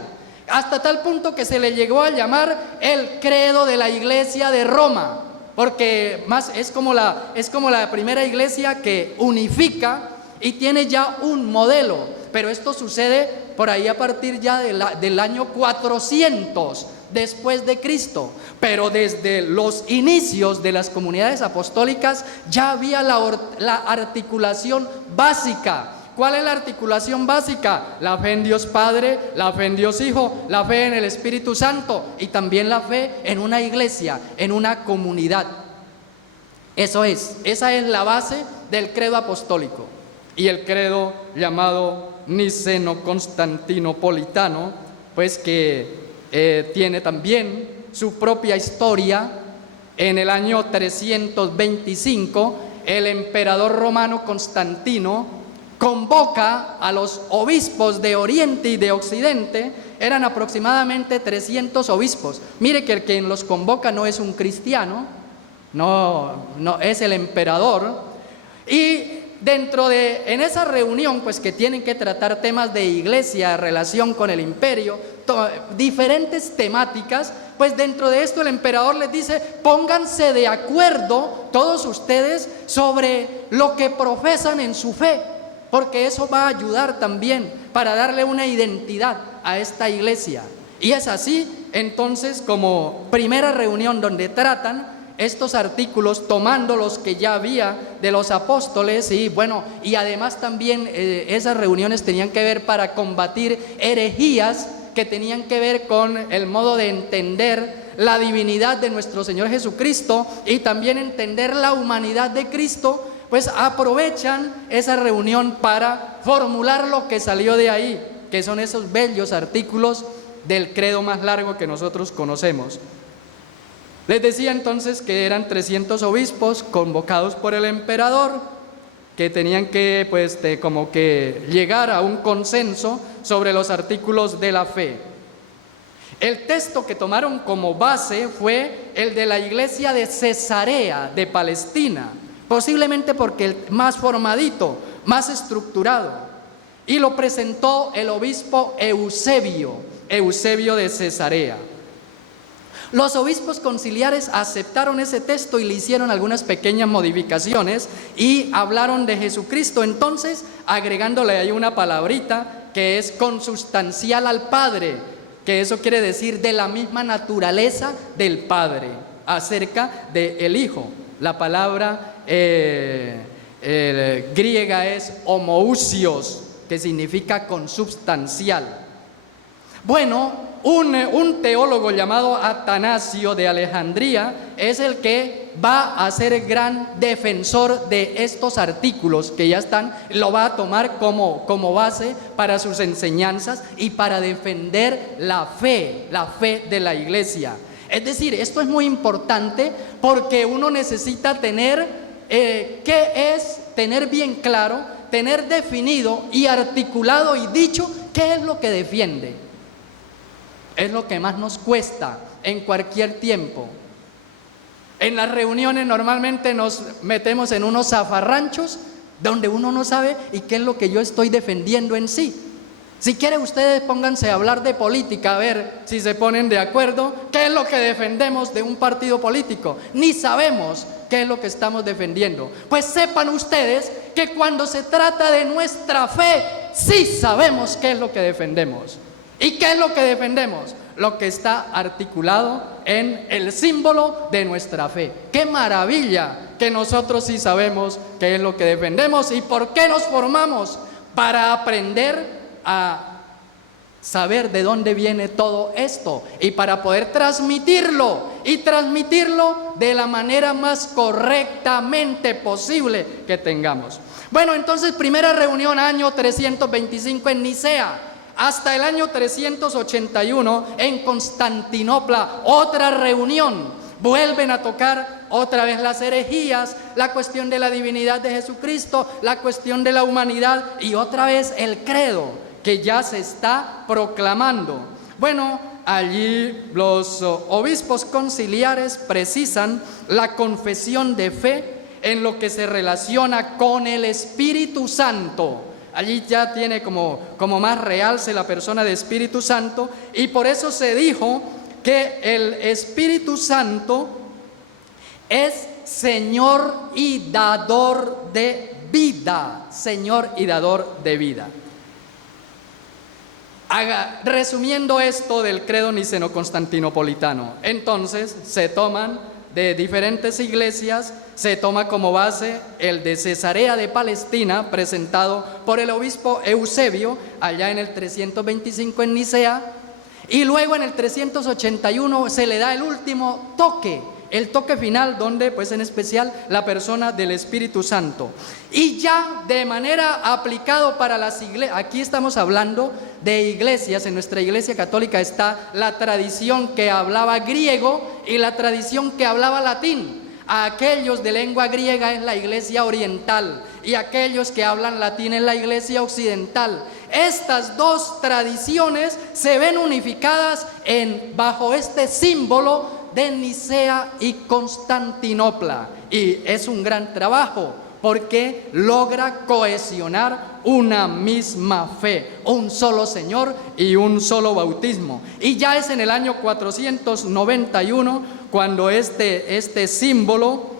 hasta tal punto que se le llegó a llamar el credo de la iglesia de Roma, porque más es como la primera iglesia que unifica y tiene ya un modelo. Pero esto sucede por ahí a partir ya del año 400 después de Cristo. Pero desde los inicios de las comunidades apostólicas ya había la articulación básica. ¿Cuál es la articulación básica? La fe en Dios Padre, la fe en Dios Hijo, la fe en el Espíritu Santo y también la fe en una iglesia, en una comunidad. Esa es la base del credo apostólico. Y el credo llamado niceno-constantinopolitano, pues que tiene también su propia historia. En el año 325, el emperador romano Constantino convoca a los obispos de Oriente y de Occidente. Eran aproximadamente 300 obispos. Mire que el que los convoca no es un cristiano, no es el emperador. Y en esa reunión, pues que tienen que tratar temas de iglesia, relación con el imperio, diferentes temáticas, pues dentro de esto el emperador les dice: pónganse de acuerdo todos ustedes sobre lo que profesan en su fe, porque eso va a ayudar también para darle una identidad a esta iglesia. Y es así, entonces, como primera reunión donde tratan estos artículos, tomando los que ya había de los apóstoles. Y bueno, y además también esas reuniones tenían que ver para combatir herejías que tenían que ver con el modo de entender la divinidad de nuestro Señor Jesucristo y también entender la humanidad de Cristo. Pues aprovechan esa reunión para formular lo que salió de ahí, que son esos bellos artículos del credo más largo que nosotros conocemos. Les decía entonces que eran 300 obispos convocados por el emperador, que tenían que como que llegar a un consenso sobre los artículos de la fe. El texto que tomaron como base fue el de la iglesia de Cesarea de Palestina, posiblemente porque el más formadito, más estructurado, y lo presentó el obispo Eusebio de Cesarea. Los obispos conciliares aceptaron ese texto y le hicieron algunas pequeñas modificaciones y hablaron de Jesucristo, entonces agregándole ahí una palabrita que es consubstancial al Padre, que eso quiere decir de la misma naturaleza del Padre, acerca del Hijo. La palabra griega es homoousios, que significa consubstancial. Bueno, un teólogo llamado Atanasio de Alejandría es el que va a ser gran defensor de estos artículos que ya están, lo va a tomar como base para sus enseñanzas y para defender la fe de la iglesia. Es decir, esto es muy importante porque uno necesita tener tener bien claro, tener definido y articulado y dicho qué es lo que defiende. Es lo que más nos cuesta en cualquier tiempo. En las reuniones normalmente nos metemos en unos zafarranchos donde uno no sabe y qué es lo que yo estoy defendiendo en sí. Si quieren ustedes pónganse a hablar de política, a ver si se ponen de acuerdo qué es lo que defendemos de un partido político. Ni sabemos qué es lo que estamos defendiendo. Pues sepan ustedes que cuando se trata de nuestra fe, sí sabemos qué es lo que defendemos. ¿Y qué es lo que defendemos? Lo que está articulado en el símbolo de nuestra fe. ¡Qué maravilla que nosotros sí sabemos qué es lo que defendemos y por qué nos formamos! Para aprender a saber de dónde viene todo esto y para poder transmitirlo y transmitirlo de la manera más correctamente posible que tengamos. Bueno, entonces primera reunión año 325 en Nicea, hasta el año 381 en Constantinopla, otra reunión. Vuelven a tocar otra vez las herejías, la cuestión de la divinidad de Jesucristo, la cuestión de la humanidad y otra vez el credo que ya se está proclamando. Bueno, allí los obispos conciliares precisan la confesión de fe en lo que se relaciona con el Espíritu Santo. Allí ya tiene como más realce la persona de Espíritu Santo, y por eso se dijo que el Espíritu Santo es Señor y dador de vida. Señor y dador de vida. Resumiendo esto del credo niceno-constantinopolitano, entonces se toman de diferentes iglesias, se toma como base el de Cesarea de Palestina, presentado por el obispo Eusebio, allá en el 325 en Nicea, y luego en el 381 se le da el último toque, el toque final, donde pues en especial la persona del Espíritu Santo. Y ya de manera aplicado para las iglesias, aquí estamos hablando de iglesias, en nuestra iglesia católica está la tradición que hablaba griego y la tradición que hablaba latín. A aquellos de lengua griega es la iglesia oriental y aquellos que hablan latín es la iglesia occidental. Estas dos tradiciones se ven unificadas bajo este símbolo de Nicea y Constantinopla, y es un gran trabajo porque logra cohesionar una misma fe, un solo Señor y un solo bautismo. Y ya es en el año 491 cuando este símbolo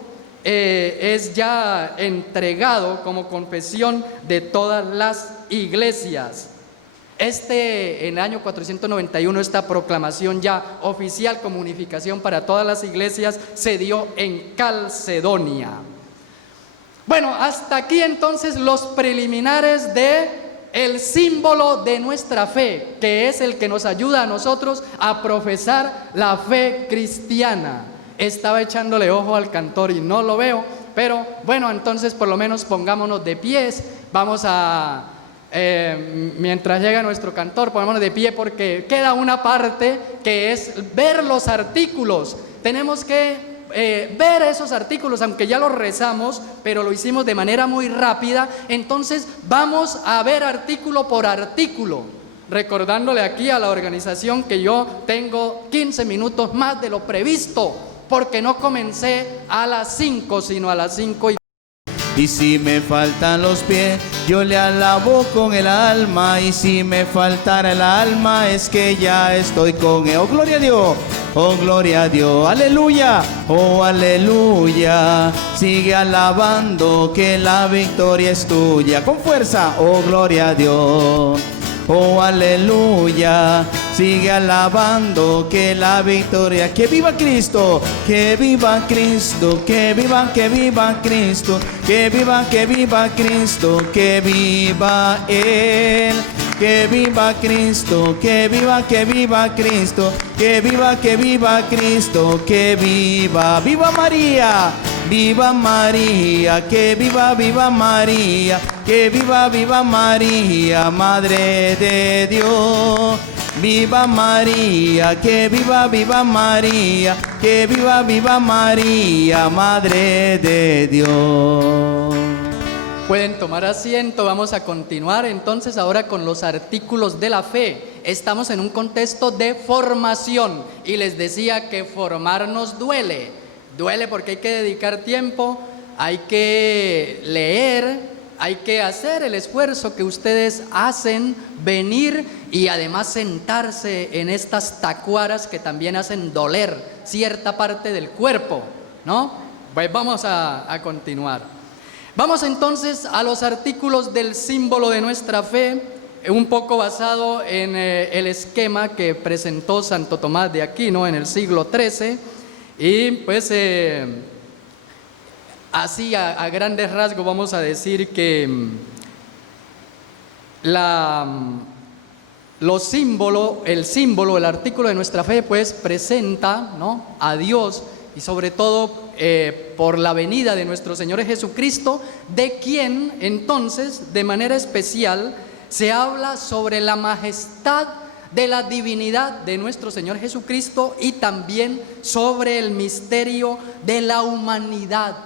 es ya entregado como confesión de todas las iglesias. En el año 491 esta proclamación ya oficial como unificación para todas las iglesias se dio en Calcedonia. Bueno, hasta aquí entonces los preliminares de el símbolo de nuestra fe, que es el que nos ayuda a nosotros a profesar la fe cristiana. Estaba echándole ojo al cantor y no lo veo, pero bueno, entonces por lo menos pongámonos de pies. Vamos a... mientras llega nuestro cantor, ponémonos de pie porque queda una parte que es ver los artículos. Tenemos que ver esos artículos, aunque ya los rezamos, pero lo hicimos de manera muy rápida. Entonces vamos a ver artículo por artículo, recordándole aquí a la organización que yo tengo 15 minutos más de lo previsto, porque no comencé a las 5, sino a las 5 y si me faltan los pies, yo le alabo con el alma. Y si me faltara el alma, es que ya estoy con él. ¡Oh, gloria a Dios! ¡Oh, gloria a Dios! ¡Aleluya! ¡Oh, aleluya! Sigue alabando que la victoria es tuya. ¡Con fuerza! ¡Oh, gloria a Dios! Oh, aleluya, sigue alabando que la victoria, que viva Cristo, que viva Cristo, que viva Cristo, que viva Cristo, que viva Él, que viva Cristo, que viva Cristo, que viva Cristo, que viva María. Viva María, que viva María, que viva María, Madre de Dios. Viva María, que viva María, que viva María, Madre de Dios. Pueden tomar asiento, vamos a continuar entonces ahora con los artículos de la fe. Estamos en un contexto de formación y les decía que formarnos duele. Duele porque hay que dedicar tiempo, hay que leer, hay que hacer el esfuerzo que ustedes hacen, venir y además sentarse en estas tacuaras que también hacen doler cierta parte del cuerpo, ¿no? Pues vamos a continuar. Vamos entonces a los artículos del símbolo de nuestra fe. un poco basado en el esquema que presentó Santo Tomás de Aquino en el siglo XIII, y pues así a grandes rasgos vamos a decir que el artículo de nuestra fe pues presenta, ¿no?, a Dios, y sobre todo por la venida de nuestro Señor Jesucristo, de quien entonces de manera especial se habla sobre la majestad de la divinidad de nuestro Señor Jesucristo y también sobre el misterio de la humanidad.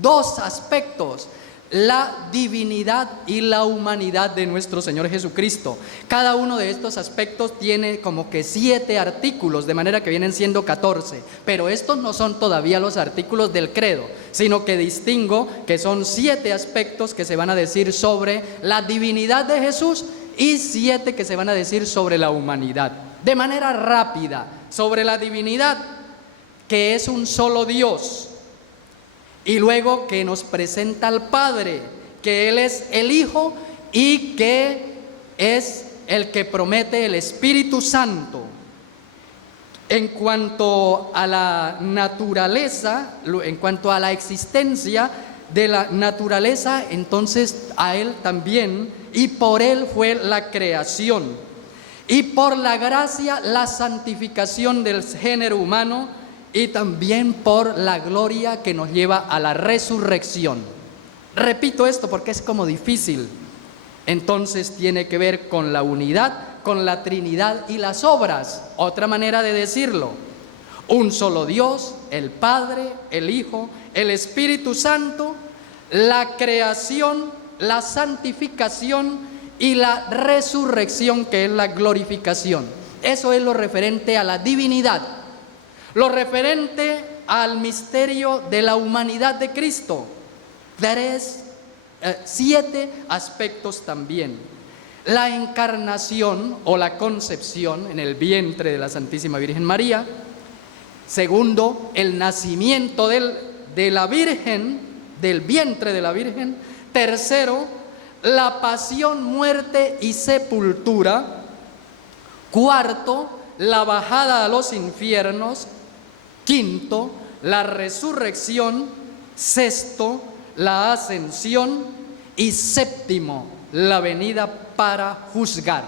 Dos aspectos: la divinidad y la humanidad de nuestro Señor Jesucristo. Cada uno de estos aspectos tiene como que 7 artículos, de manera que vienen siendo 14, pero estos no son todavía los artículos del credo, sino que distingo que son 7 aspectos que se van a decir sobre la divinidad de Jesús y 7 que se van a decir sobre la humanidad. De manera rápida, sobre la divinidad, que es un solo Dios, y luego que nos presenta al Padre, que Él es el Hijo y que es el que promete el Espíritu Santo. En cuanto a la naturaleza, en cuanto a la existencia de la naturaleza, entonces a Él también, y por Él fue la creación, y por la gracia la santificación del género humano, y también por la gloria que nos lleva a la resurrección. Repito esto porque es como difícil. Entonces tiene que ver con la unidad, con la Trinidad y las obras. Otra manera de decirlo: un solo Dios, el Padre, el Hijo, el Espíritu Santo, la creación, la santificación y la resurrección, que es la glorificación. Eso es lo referente a la divinidad. Lo referente al misterio de la humanidad de Cristo: 7 aspectos también. La encarnación o la concepción en el vientre de la Santísima Virgen María. Segundo, el nacimiento de la Virgen, del vientre de la Virgen. Tercero, la pasión, muerte y sepultura. Cuarto, la bajada a los infiernos. Quinto, la resurrección. Sexto, la ascensión. Y séptimo, la venida para juzgar.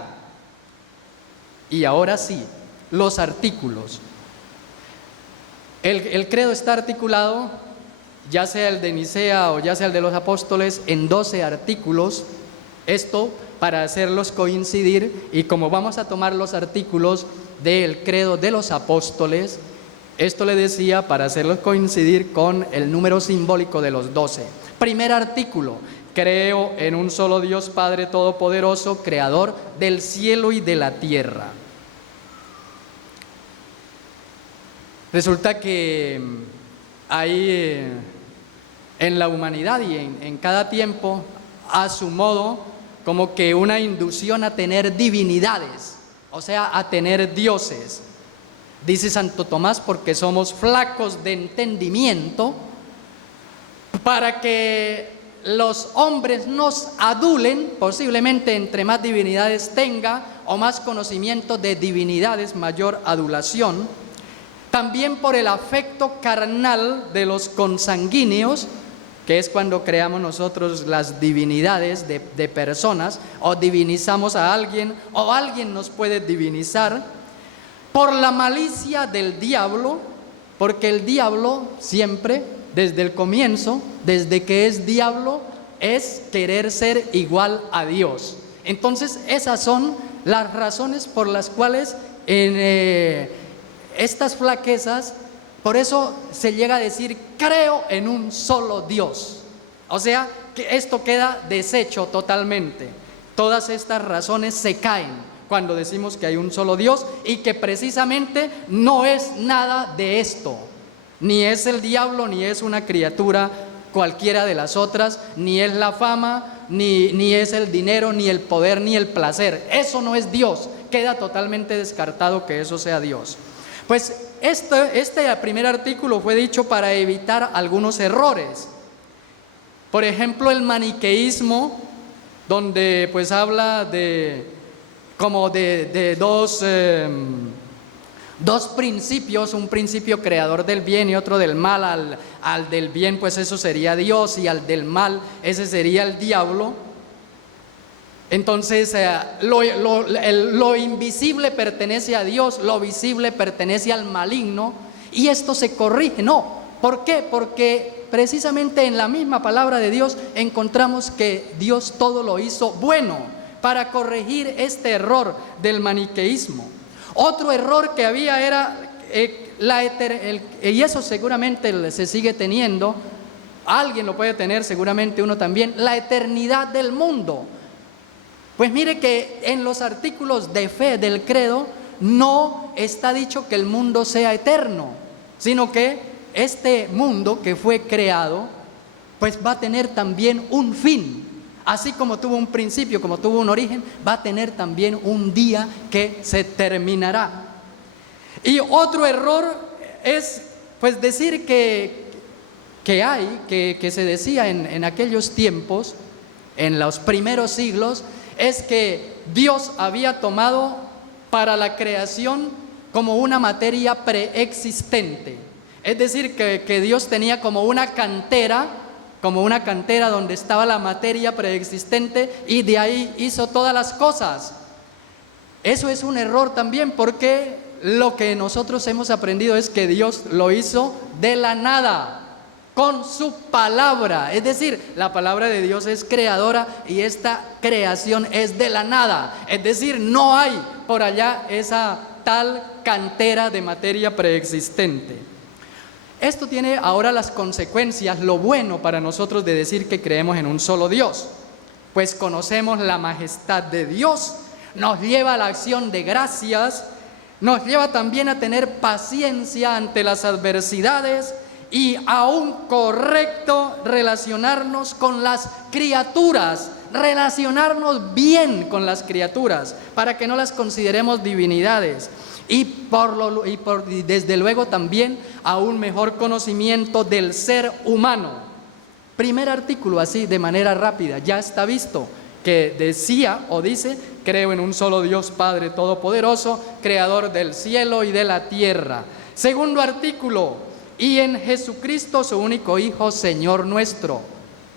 Y ahora sí, los artículos. El credo está articulado, ya sea el de Nicea o ya sea el de los apóstoles, en 12 artículos. Esto para hacerlos coincidir, y como vamos a tomar los artículos del credo de los apóstoles, esto le decía para hacerlos coincidir con el número simbólico de los 12. Primer artículo: creo en un solo Dios Padre Todopoderoso, Creador del cielo y de la tierra. Resulta que hay en la humanidad y en cada tiempo, a su modo, como que una inducción a tener divinidades, o sea, a tener dioses. Dice Santo Tomás: porque somos flacos de entendimiento, para que los hombres nos adulen, posiblemente entre más divinidades tenga o más conocimiento de divinidades, mayor adulación. También por el afecto carnal de los consanguíneos, que es cuando creamos nosotros las divinidades de personas, o divinizamos a alguien, o alguien nos puede divinizar. Por la malicia del diablo, porque el diablo siempre, desde el comienzo, desde que es diablo, es querer ser igual a Dios. Entonces esas son las razones por las cuales en estas flaquezas, por eso se llega a decir: creo en un solo Dios. O sea, que esto queda deshecho totalmente. Todas estas razones se caen cuando decimos que hay un solo Dios, y que precisamente no es nada de esto. Ni es el diablo, ni es una criatura cualquiera de las otras, ni es la fama, ni es el dinero, ni el poder, ni el placer. Eso no es Dios. Queda totalmente descartado que eso sea Dios. Pues este primer artículo fue dicho para evitar algunos errores. Por ejemplo, el maniqueísmo donde pues habla de dos principios, un principio creador del bien y otro del mal. Al del bien pues eso sería Dios, y al del mal ese sería el diablo. Entonces lo invisible pertenece a Dios, lo visible pertenece al maligno, y esto se corrige. No, ¿por qué? Porque precisamente en la misma palabra de Dios encontramos que Dios todo lo hizo bueno para corregir este error del maniqueísmo. Otro error que había era, y eso seguramente se sigue teniendo, alguien lo puede tener, seguramente uno también, la eternidad del mundo. Pues mire que en los artículos de fe del credo no está dicho que el mundo sea eterno, sino que este mundo que fue creado, pues va a tener también un fin. Así como tuvo un principio, como tuvo un origen, va a tener también un día que se terminará. Y otro error es pues decir que se decía en aquellos tiempos, en los primeros siglos, es que Dios había tomado para la creación como una materia preexistente. Es decir, que Dios tenía como una cantera donde estaba la materia preexistente, y de ahí hizo todas las cosas. Eso es un error también, porque lo que nosotros hemos aprendido es que Dios lo hizo de la nada, con su palabra. Es decir, la palabra de Dios es creadora y esta creación es de la nada. Es decir, no hay por allá esa tal cantera de materia preexistente. Esto tiene ahora las consecuencias, lo bueno para nosotros de decir que creemos en un solo Dios, pues conocemos la majestad de Dios, nos lleva a la acción de gracias, nos lleva también a tener paciencia ante las adversidades y a un correcto relacionarnos con las criaturas, relacionarnos bien con las criaturas, para que no las consideremos divinidades. Y desde luego también a un mejor conocimiento del ser humano. Primer artículo, así de manera rápida, ya está visto, que decía o dice: creo en un solo Dios Padre Todopoderoso, creador del cielo y de la tierra. Segundo artículo: y en Jesucristo, su único Hijo, Señor nuestro.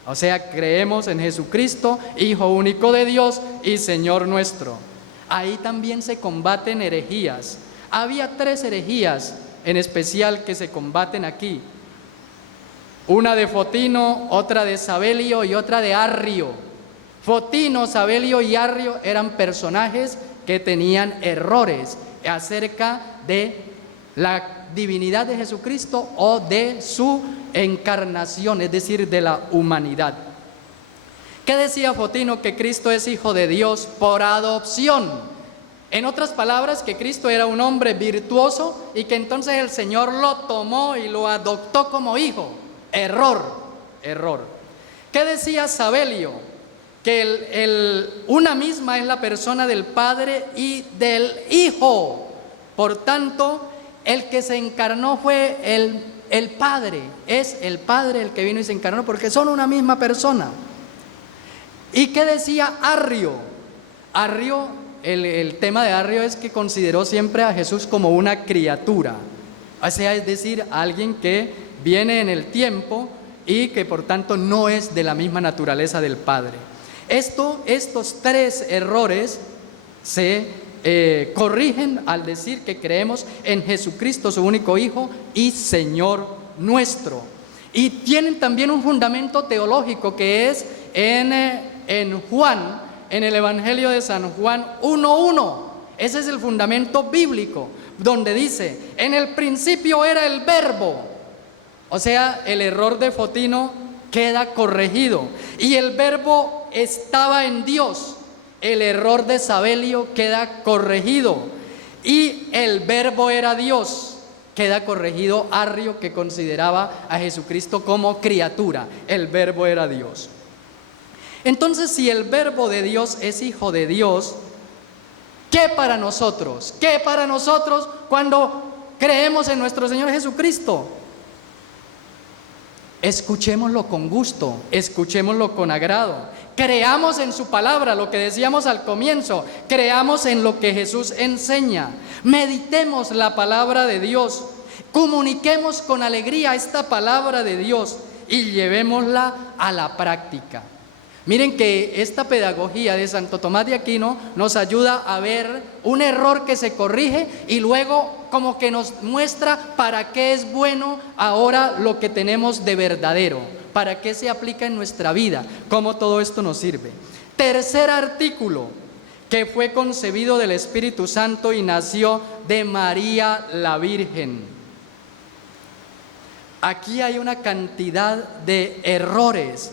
O sea, creemos en Jesucristo, Hijo único de Dios y Señor nuestro. Ahí también se combaten herejías. Había 3 herejías en especial que se combaten aquí. Una de Fotino, otra de Sabelio y otra de Arrio. Fotino, Sabelio y Arrio eran personajes que tenían errores acerca de la divinidad de Jesucristo o de su encarnación, es decir, de la humanidad. ¿Qué decía Fotino? Que Cristo es hijo de Dios por adopción. En otras palabras, que Cristo era un hombre virtuoso y que entonces el Señor lo tomó y lo adoptó como hijo. Error. ¿Qué decía Sabelio? Que una misma es la persona del Padre y del Hijo. Por tanto, el que se encarnó fue el Padre. Es el Padre el que vino y se encarnó, porque son una misma persona. ¿Y qué decía Arrio? El tema de Arrio es que consideró siempre a Jesús como una criatura. O sea, es decir, alguien que viene en el tiempo y que por tanto no es de la misma naturaleza del Padre. Estos 3 errores se corrigen al decir que creemos en Jesucristo, su único Hijo y Señor nuestro. Y tienen también un fundamento teológico, que es en Juan, en el Evangelio de San Juan 1:1. Ese es el fundamento bíblico, donde dice: en el principio era el Verbo. O sea, el error de Fotino queda corregido. Y el Verbo estaba en Dios. El error de Sabelio queda corregido. Y el Verbo era Dios. Queda corregido Arrio, que consideraba a Jesucristo como criatura. El Verbo era Dios. Entonces, si el Verbo de Dios es hijo de Dios, ¿qué para nosotros? ¿Qué para nosotros cuando creemos en nuestro Señor Jesucristo? escuchémoslo con gusto, escuchémoslo con agrado. Creamos en su palabra, lo que decíamos al comienzo, creamos en lo que Jesús enseña. Meditemos la palabra de Dios, comuniquemos con alegría esta palabra de Dios y llevémosla a la práctica. Miren que esta pedagogía de Santo Tomás de Aquino nos ayuda a ver un error que se corrige y luego como que nos muestra para qué es bueno ahora lo que tenemos de verdadero, para qué se aplica en nuestra vida, cómo todo esto nos sirve. Tercer artículo, que fue concebido del Espíritu Santo y nació de María la Virgen. Aquí hay una cantidad de errores.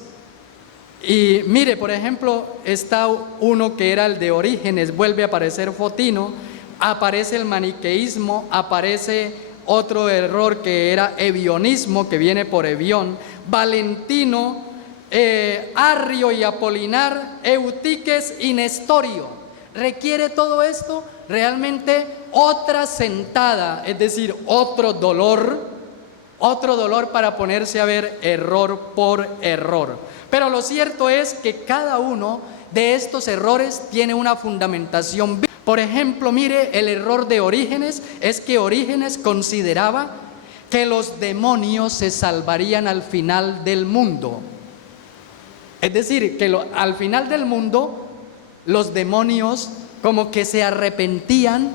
Y mire, por ejemplo, está uno que era el de Orígenes, vuelve a aparecer Fotino, aparece el maniqueísmo, aparece otro error que era evionismo, que viene por Evión, Valentino, Arrio y Apolinar, Eutiques y Nestorio. ¿Requiere todo esto? Realmente otra sentada, es decir, otro dolor para ponerse a ver error por error. Pero lo cierto es que cada uno de estos errores tiene una fundamentación. Por ejemplo, mire, el error de Orígenes es que Orígenes consideraba que los demonios se salvarían al final del mundo. Es decir, que al final del mundo los demonios como que se arrepentían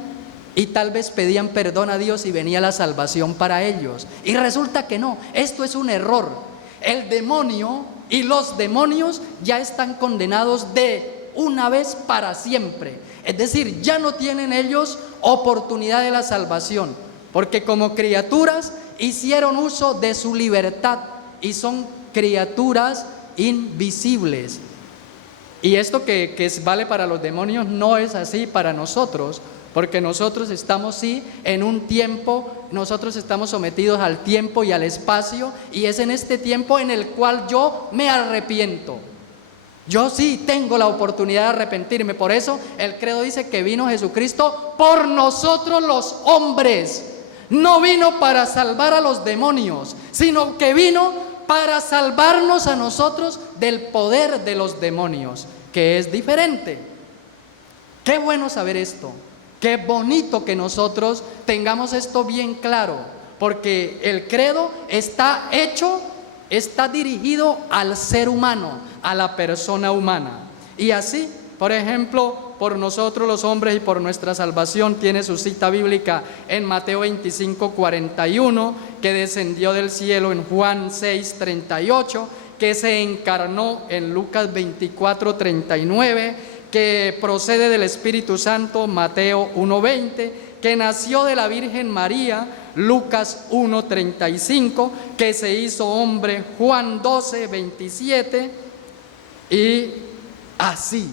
y tal vez pedían perdón a Dios y venía la salvación para ellos. Y resulta que no, esto es un error. El demonio y los demonios ya están condenados de una vez para siempre. Es decir, ya no tienen ellos oportunidad de la salvación, porque como criaturas hicieron uso de su libertad y son criaturas invisibles. Y esto que vale para los demonios no es así para nosotros, porque nosotros estamos sí en un tiempo, nosotros estamos sometidos al tiempo y al espacio, y es en este tiempo en el cual yo me arrepiento. Yo sí tengo la oportunidad de arrepentirme. Por eso el credo dice que vino Jesucristo por nosotros los hombres. No vino para salvar a los demonios, sino que vino para salvarnos a nosotros del poder de los demonios, que es diferente. Qué bueno saber esto. Qué bonito que nosotros tengamos esto bien claro, porque el credo está dirigido al ser humano, a la persona humana. Y así, por ejemplo, por nosotros los hombres y por nuestra salvación, tiene su cita bíblica en Mateo 25:41, que descendió del cielo en Juan 6:38, que se encarnó en Lucas 24:39, que procede del Espíritu Santo, Mateo 1:20, que nació de la Virgen María, Lucas 1:35, que se hizo hombre, Juan 12:27, y así.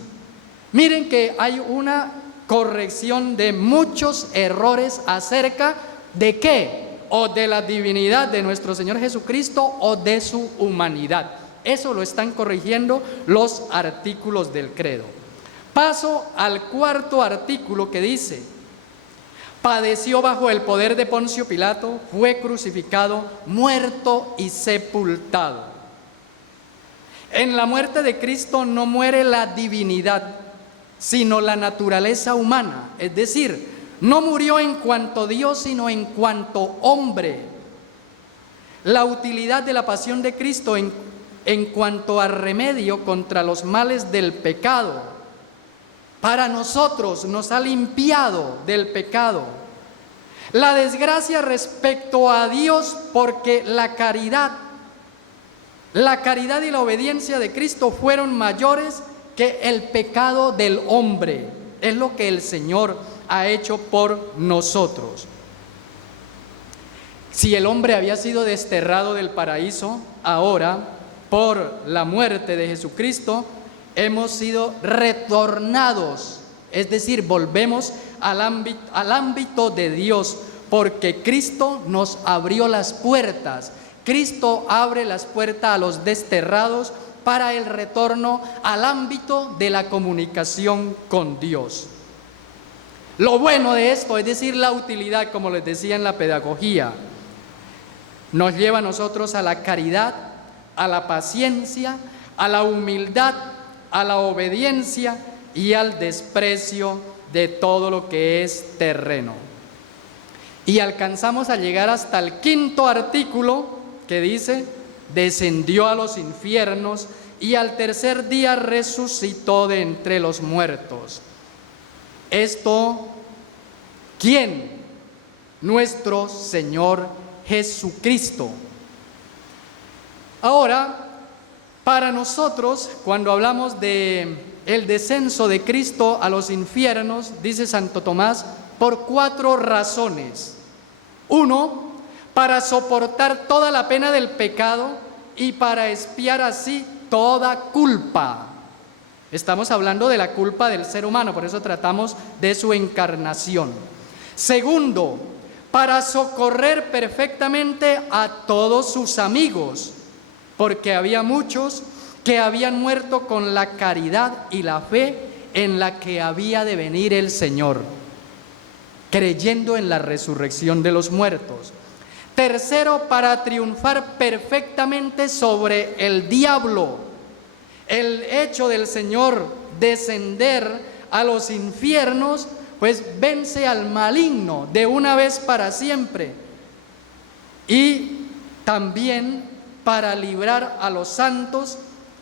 Miren que hay una corrección de muchos errores acerca de qué, o de la divinidad de nuestro Señor Jesucristo o de su humanidad. Eso lo están corrigiendo los artículos del credo. Paso al cuarto artículo que dice: padeció bajo el poder de Poncio Pilato, fue crucificado, muerto y sepultado. En la muerte de Cristo no muere la divinidad, sino la naturaleza humana. Es decir, no murió en cuanto Dios, sino en cuanto hombre. La utilidad de la pasión de Cristo en cuanto a remedio contra los males del pecado. Para nosotros nos ha limpiado del pecado. La desgracia respecto a Dios, porque la caridad y la obediencia de Cristo fueron mayores que el pecado del hombre. Es lo que el Señor ha hecho por nosotros. Si el hombre había sido desterrado del paraíso, ahora, por la muerte de Jesucristo, hemos sido retornados, es decir, volvemos al ámbito de Dios, porque Cristo nos abrió las puertas. Cristo abre las puertas a los desterrados para el retorno al ámbito de la comunicación con Dios. Lo bueno de esto, es decir, la utilidad, como les decía en la pedagogía, nos lleva a nosotros a la caridad, a la paciencia, a la humildad, a la obediencia y al desprecio de todo lo que es terreno. Y alcanzamos a llegar hasta el 5º artículo que dice: descendió a los infiernos y al tercer día resucitó de entre los muertos. Esto, ¿quién? Nuestro Señor Jesucristo. Ahora, para nosotros, cuando hablamos de el descenso de Cristo a los infiernos, dice Santo Tomás, por 4 razones. 1, para soportar toda la pena del pecado y para expiar así toda culpa. Estamos hablando de la culpa del ser humano, por eso tratamos de su encarnación. 2, para socorrer perfectamente a todos sus amigos, porque había muchos que habían muerto con la caridad y la fe en la que había de venir el Señor, creyendo en la resurrección de los muertos. 3, para triunfar perfectamente sobre el diablo. El hecho del Señor descender a los infiernos, pues vence al maligno de una vez para siempre. Y también para librar a los santos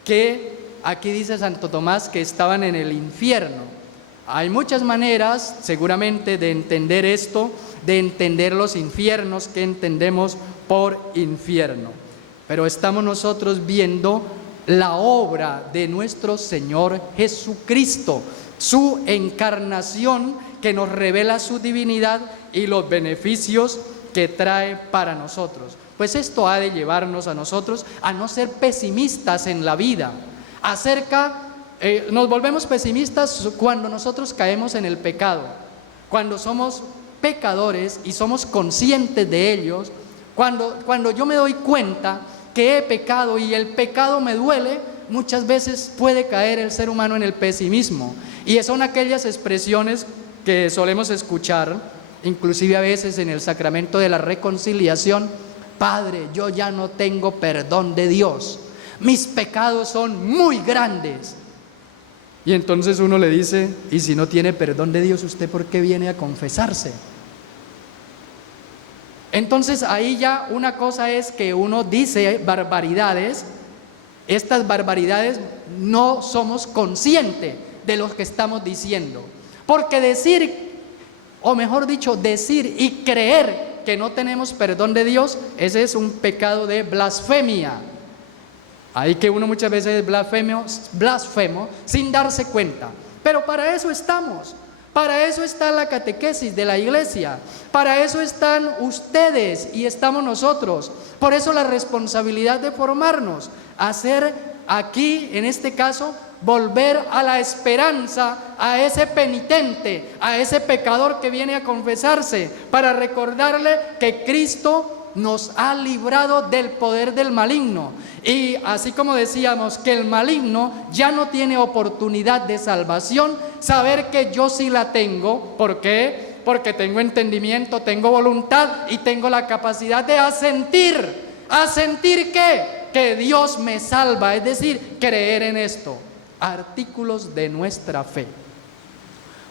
que, aquí dice Santo Tomás, que estaban en el infierno. Hay muchas maneras, seguramente, de entender esto, de entender los infiernos, que entendemos por infierno. Pero estamos nosotros viendo la obra de nuestro Señor Jesucristo, su encarnación que nos revela su divinidad y los beneficios que trae para nosotros. Pues esto ha de llevarnos a nosotros a no ser pesimistas en la vida. Nos volvemos pesimistas cuando nosotros caemos en el pecado, cuando somos pecadores y somos conscientes de ellos, cuando yo me doy cuenta que he pecado y el pecado me duele, muchas veces puede caer el ser humano en el pesimismo. Y son aquellas expresiones que solemos escuchar, inclusive a veces en el sacramento de la reconciliación: Padre, yo ya no tengo perdón de Dios, mis pecados son muy grandes. Y entonces uno le dice: ¿y si no tiene perdón de Dios, usted por qué viene a confesarse? Entonces ahí ya una cosa es que uno dice barbaridades. Estas barbaridades no somos conscientes de lo que estamos diciendo, porque decir, o mejor dicho, decir y creer que no tenemos perdón de Dios, ese es un pecado de blasfemia. Ahí que uno muchas veces es blasfemo sin darse cuenta. Pero para eso estamos. Para eso está la catequesis de la iglesia. Para eso están ustedes y estamos nosotros. Por eso la responsabilidad de formarnos, hacer aquí, en este caso, volver a la esperanza a ese penitente, a ese pecador que viene a confesarse, para recordarle que Cristo nos ha librado del poder del maligno. Y así como decíamos que el maligno ya no tiene oportunidad de salvación, saber que yo sí la tengo. ¿Por qué? Porque tengo entendimiento, tengo voluntad y tengo la capacidad de asentir. ¿Asentir qué? Que Dios me salva, es decir, creer en esto. Artículos de nuestra fe.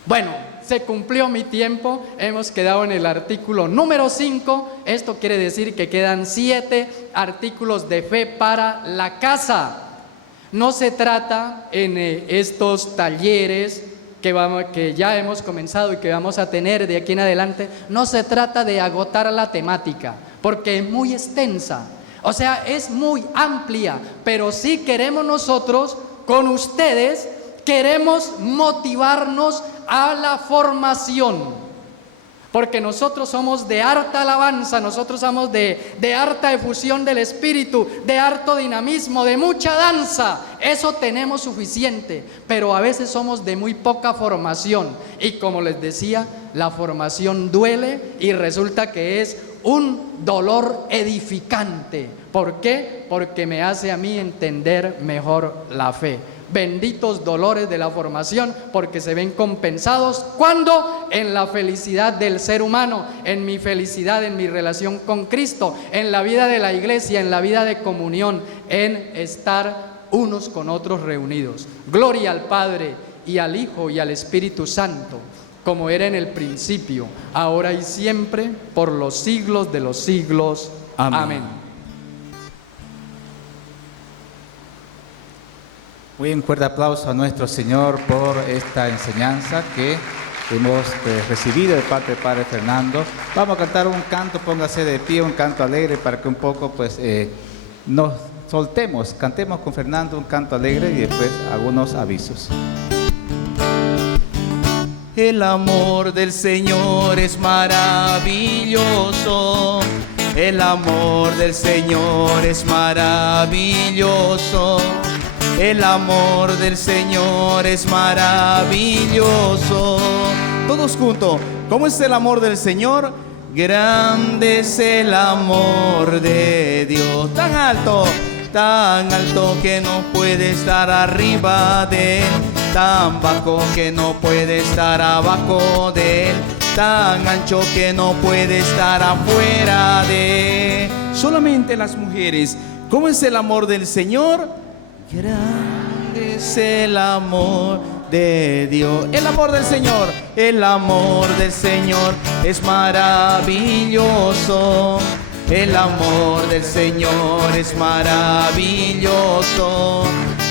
Bueno, se cumplió mi tiempo, hemos quedado en el artículo número 5, esto quiere decir que quedan 7 artículos de fe para la casa. No se trata en estos talleres que ya hemos comenzado y que vamos a tener de aquí en adelante, no se trata de agotar la temática, porque es muy extensa, o sea, es muy amplia, pero sí queremos nosotros, con ustedes, queremos motivarnos a la formación, porque nosotros somos de harta alabanza, nosotros somos de harta efusión del espíritu, de harto dinamismo, de mucha danza. Eso tenemos suficiente, pero a veces somos de muy poca formación. Y como les decía, la formación duele y resulta que es un dolor edificante. ¿Por qué? Porque me hace a mí entender mejor la fe. benditos dolores de la formación, porque se ven compensados. ¿Cuándo? En la felicidad del ser humano, en mi felicidad, en mi relación con Cristo, en la vida de la iglesia, en la vida de comunión, en estar unos con otros reunidos. Gloria al Padre y al Hijo y al Espíritu Santo, como era en el principio, ahora y siempre, por los siglos de los siglos. Amén. Amén. Muy bien, fuerte aplauso a nuestro Señor por esta enseñanza que hemos recibido de parte del Padre Fernando. Vamos a cantar un canto, póngase de pie, un canto alegre para que un poco nos soltemos, cantemos con Fernando un canto alegre y después algunos avisos. El amor del Señor es maravilloso. El amor del Señor es maravilloso. El amor del Señor es maravilloso. Todos juntos, ¿cómo es el amor del Señor? Grande es el amor de Dios. Tan alto que no puede estar arriba de Él. Tan bajo que no puede estar abajo de Él. Tan ancho que no puede estar afuera de Él. Solamente las mujeres, ¿cómo es el amor del Señor? Grande es el amor de Dios. El amor del Señor, el amor del Señor es maravilloso. El amor del Señor es maravilloso.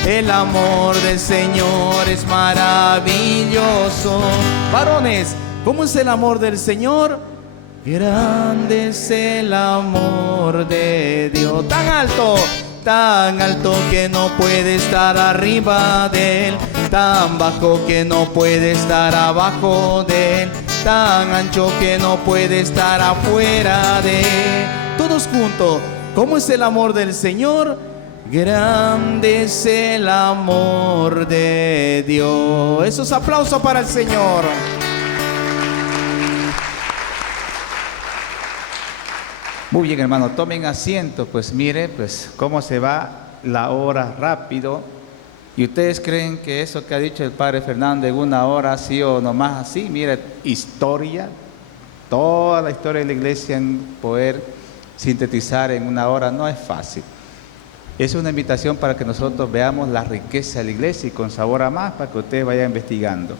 El amor del Señor es maravilloso. Varones, ¿cómo es el amor del Señor? Grande es el amor de Dios. Tan alto que no puede estar arriba de Él. Tan bajo que no puede estar abajo de Él. Tan ancho que no puede estar afuera de Él. Todos juntos, ¿cómo es el amor del Señor? Grande es el amor de Dios. Esos aplausos para el Señor. Muy bien, hermano, tomen asiento, pues mire, pues cómo se va la hora rápido. ¿Y ustedes creen que eso que ha dicho el Padre Fernando en una hora así o nomás así? Mire, historia, toda la historia de la iglesia en poder sintetizar en una hora no es fácil. Es una invitación para que nosotros veamos la riqueza de la iglesia y con sabor a más para que ustedes vayan investigando.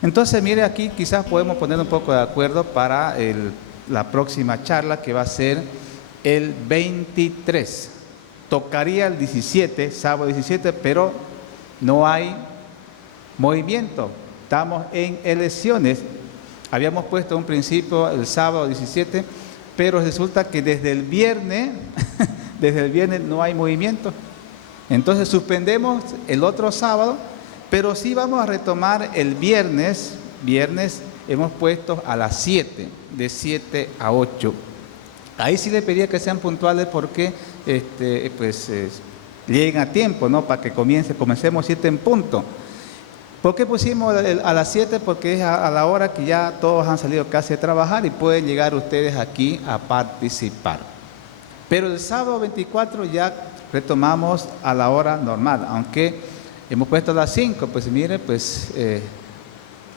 Entonces, mire, aquí quizás podemos poner un poco de acuerdo para la próxima charla, que va a ser el 23. Tocaría el 17, sábado 17, pero no hay movimiento. Estamos en elecciones. Habíamos puesto un principio el sábado 17, pero resulta que desde el viernes no hay movimiento. Entonces suspendemos el otro sábado, pero sí vamos a retomar el viernes. Hemos puesto a las 7, de 7 a 8. Ahí sí le pedía que sean puntuales porque lleguen a tiempo, ¿no? Para que comencemos 7 en punto. ¿Por qué pusimos a las 7? Porque es a la hora que ya todos han salido casi a trabajar y pueden llegar ustedes aquí a participar. Pero el sábado 24 ya retomamos a la hora normal, aunque hemos puesto a las 5, pues mire,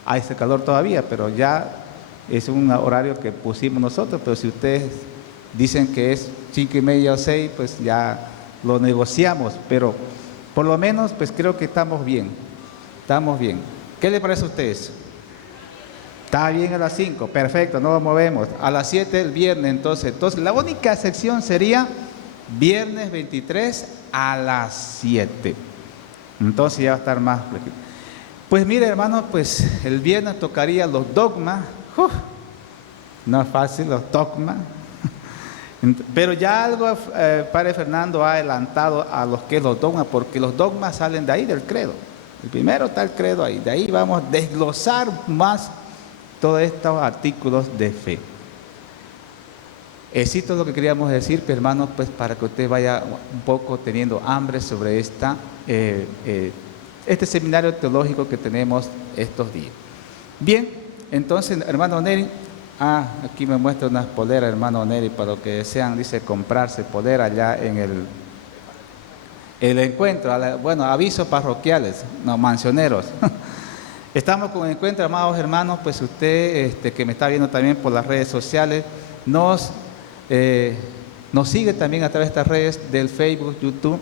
hay este calor todavía, pero ya es un horario que pusimos nosotros, pero si ustedes dicen que es 5:30 o 6, pues ya lo negociamos, pero por lo menos pues creo que estamos bien. ¿Qué les parece a ustedes? Está bien a las 5, perfecto, no lo movemos. A las 7 el viernes, entonces la única excepción sería viernes 23 a las 7. Entonces ya va a estar más flexible. Pues mire, hermano, pues el viernes tocaría los dogmas. No es fácil, los dogmas. Pero ya algo Padre Fernando ha adelantado a los que es los dogmas, porque los dogmas salen de ahí, del credo. El primero está el credo ahí. De ahí vamos a desglosar más todos estos artículos de fe. Esto es lo que queríamos decir, hermanos, pues para que usted vaya un poco teniendo hambre sobre este seminario teológico que tenemos estos días. Bien, entonces, hermano Neri, aquí me muestra unas poleras, hermano Neri, para los que desean, dice, comprarse polera allá en el encuentro, bueno, avisos parroquiales, no, mansioneros. Estamos con el encuentro, amados hermanos, pues usted que me está viendo también por las redes sociales, nos sigue también a través de estas redes del Facebook, YouTube,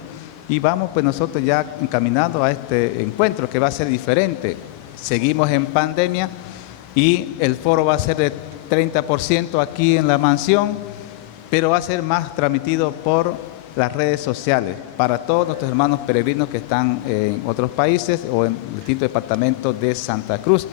y vamos pues nosotros ya encaminando a este encuentro que va a ser diferente. Seguimos en pandemia y el foro va a ser de 30% aquí en la mansión, pero va a ser más transmitido por las redes sociales para todos nuestros hermanos peregrinos que están en otros países o en distintos departamentos de Santa Cruz.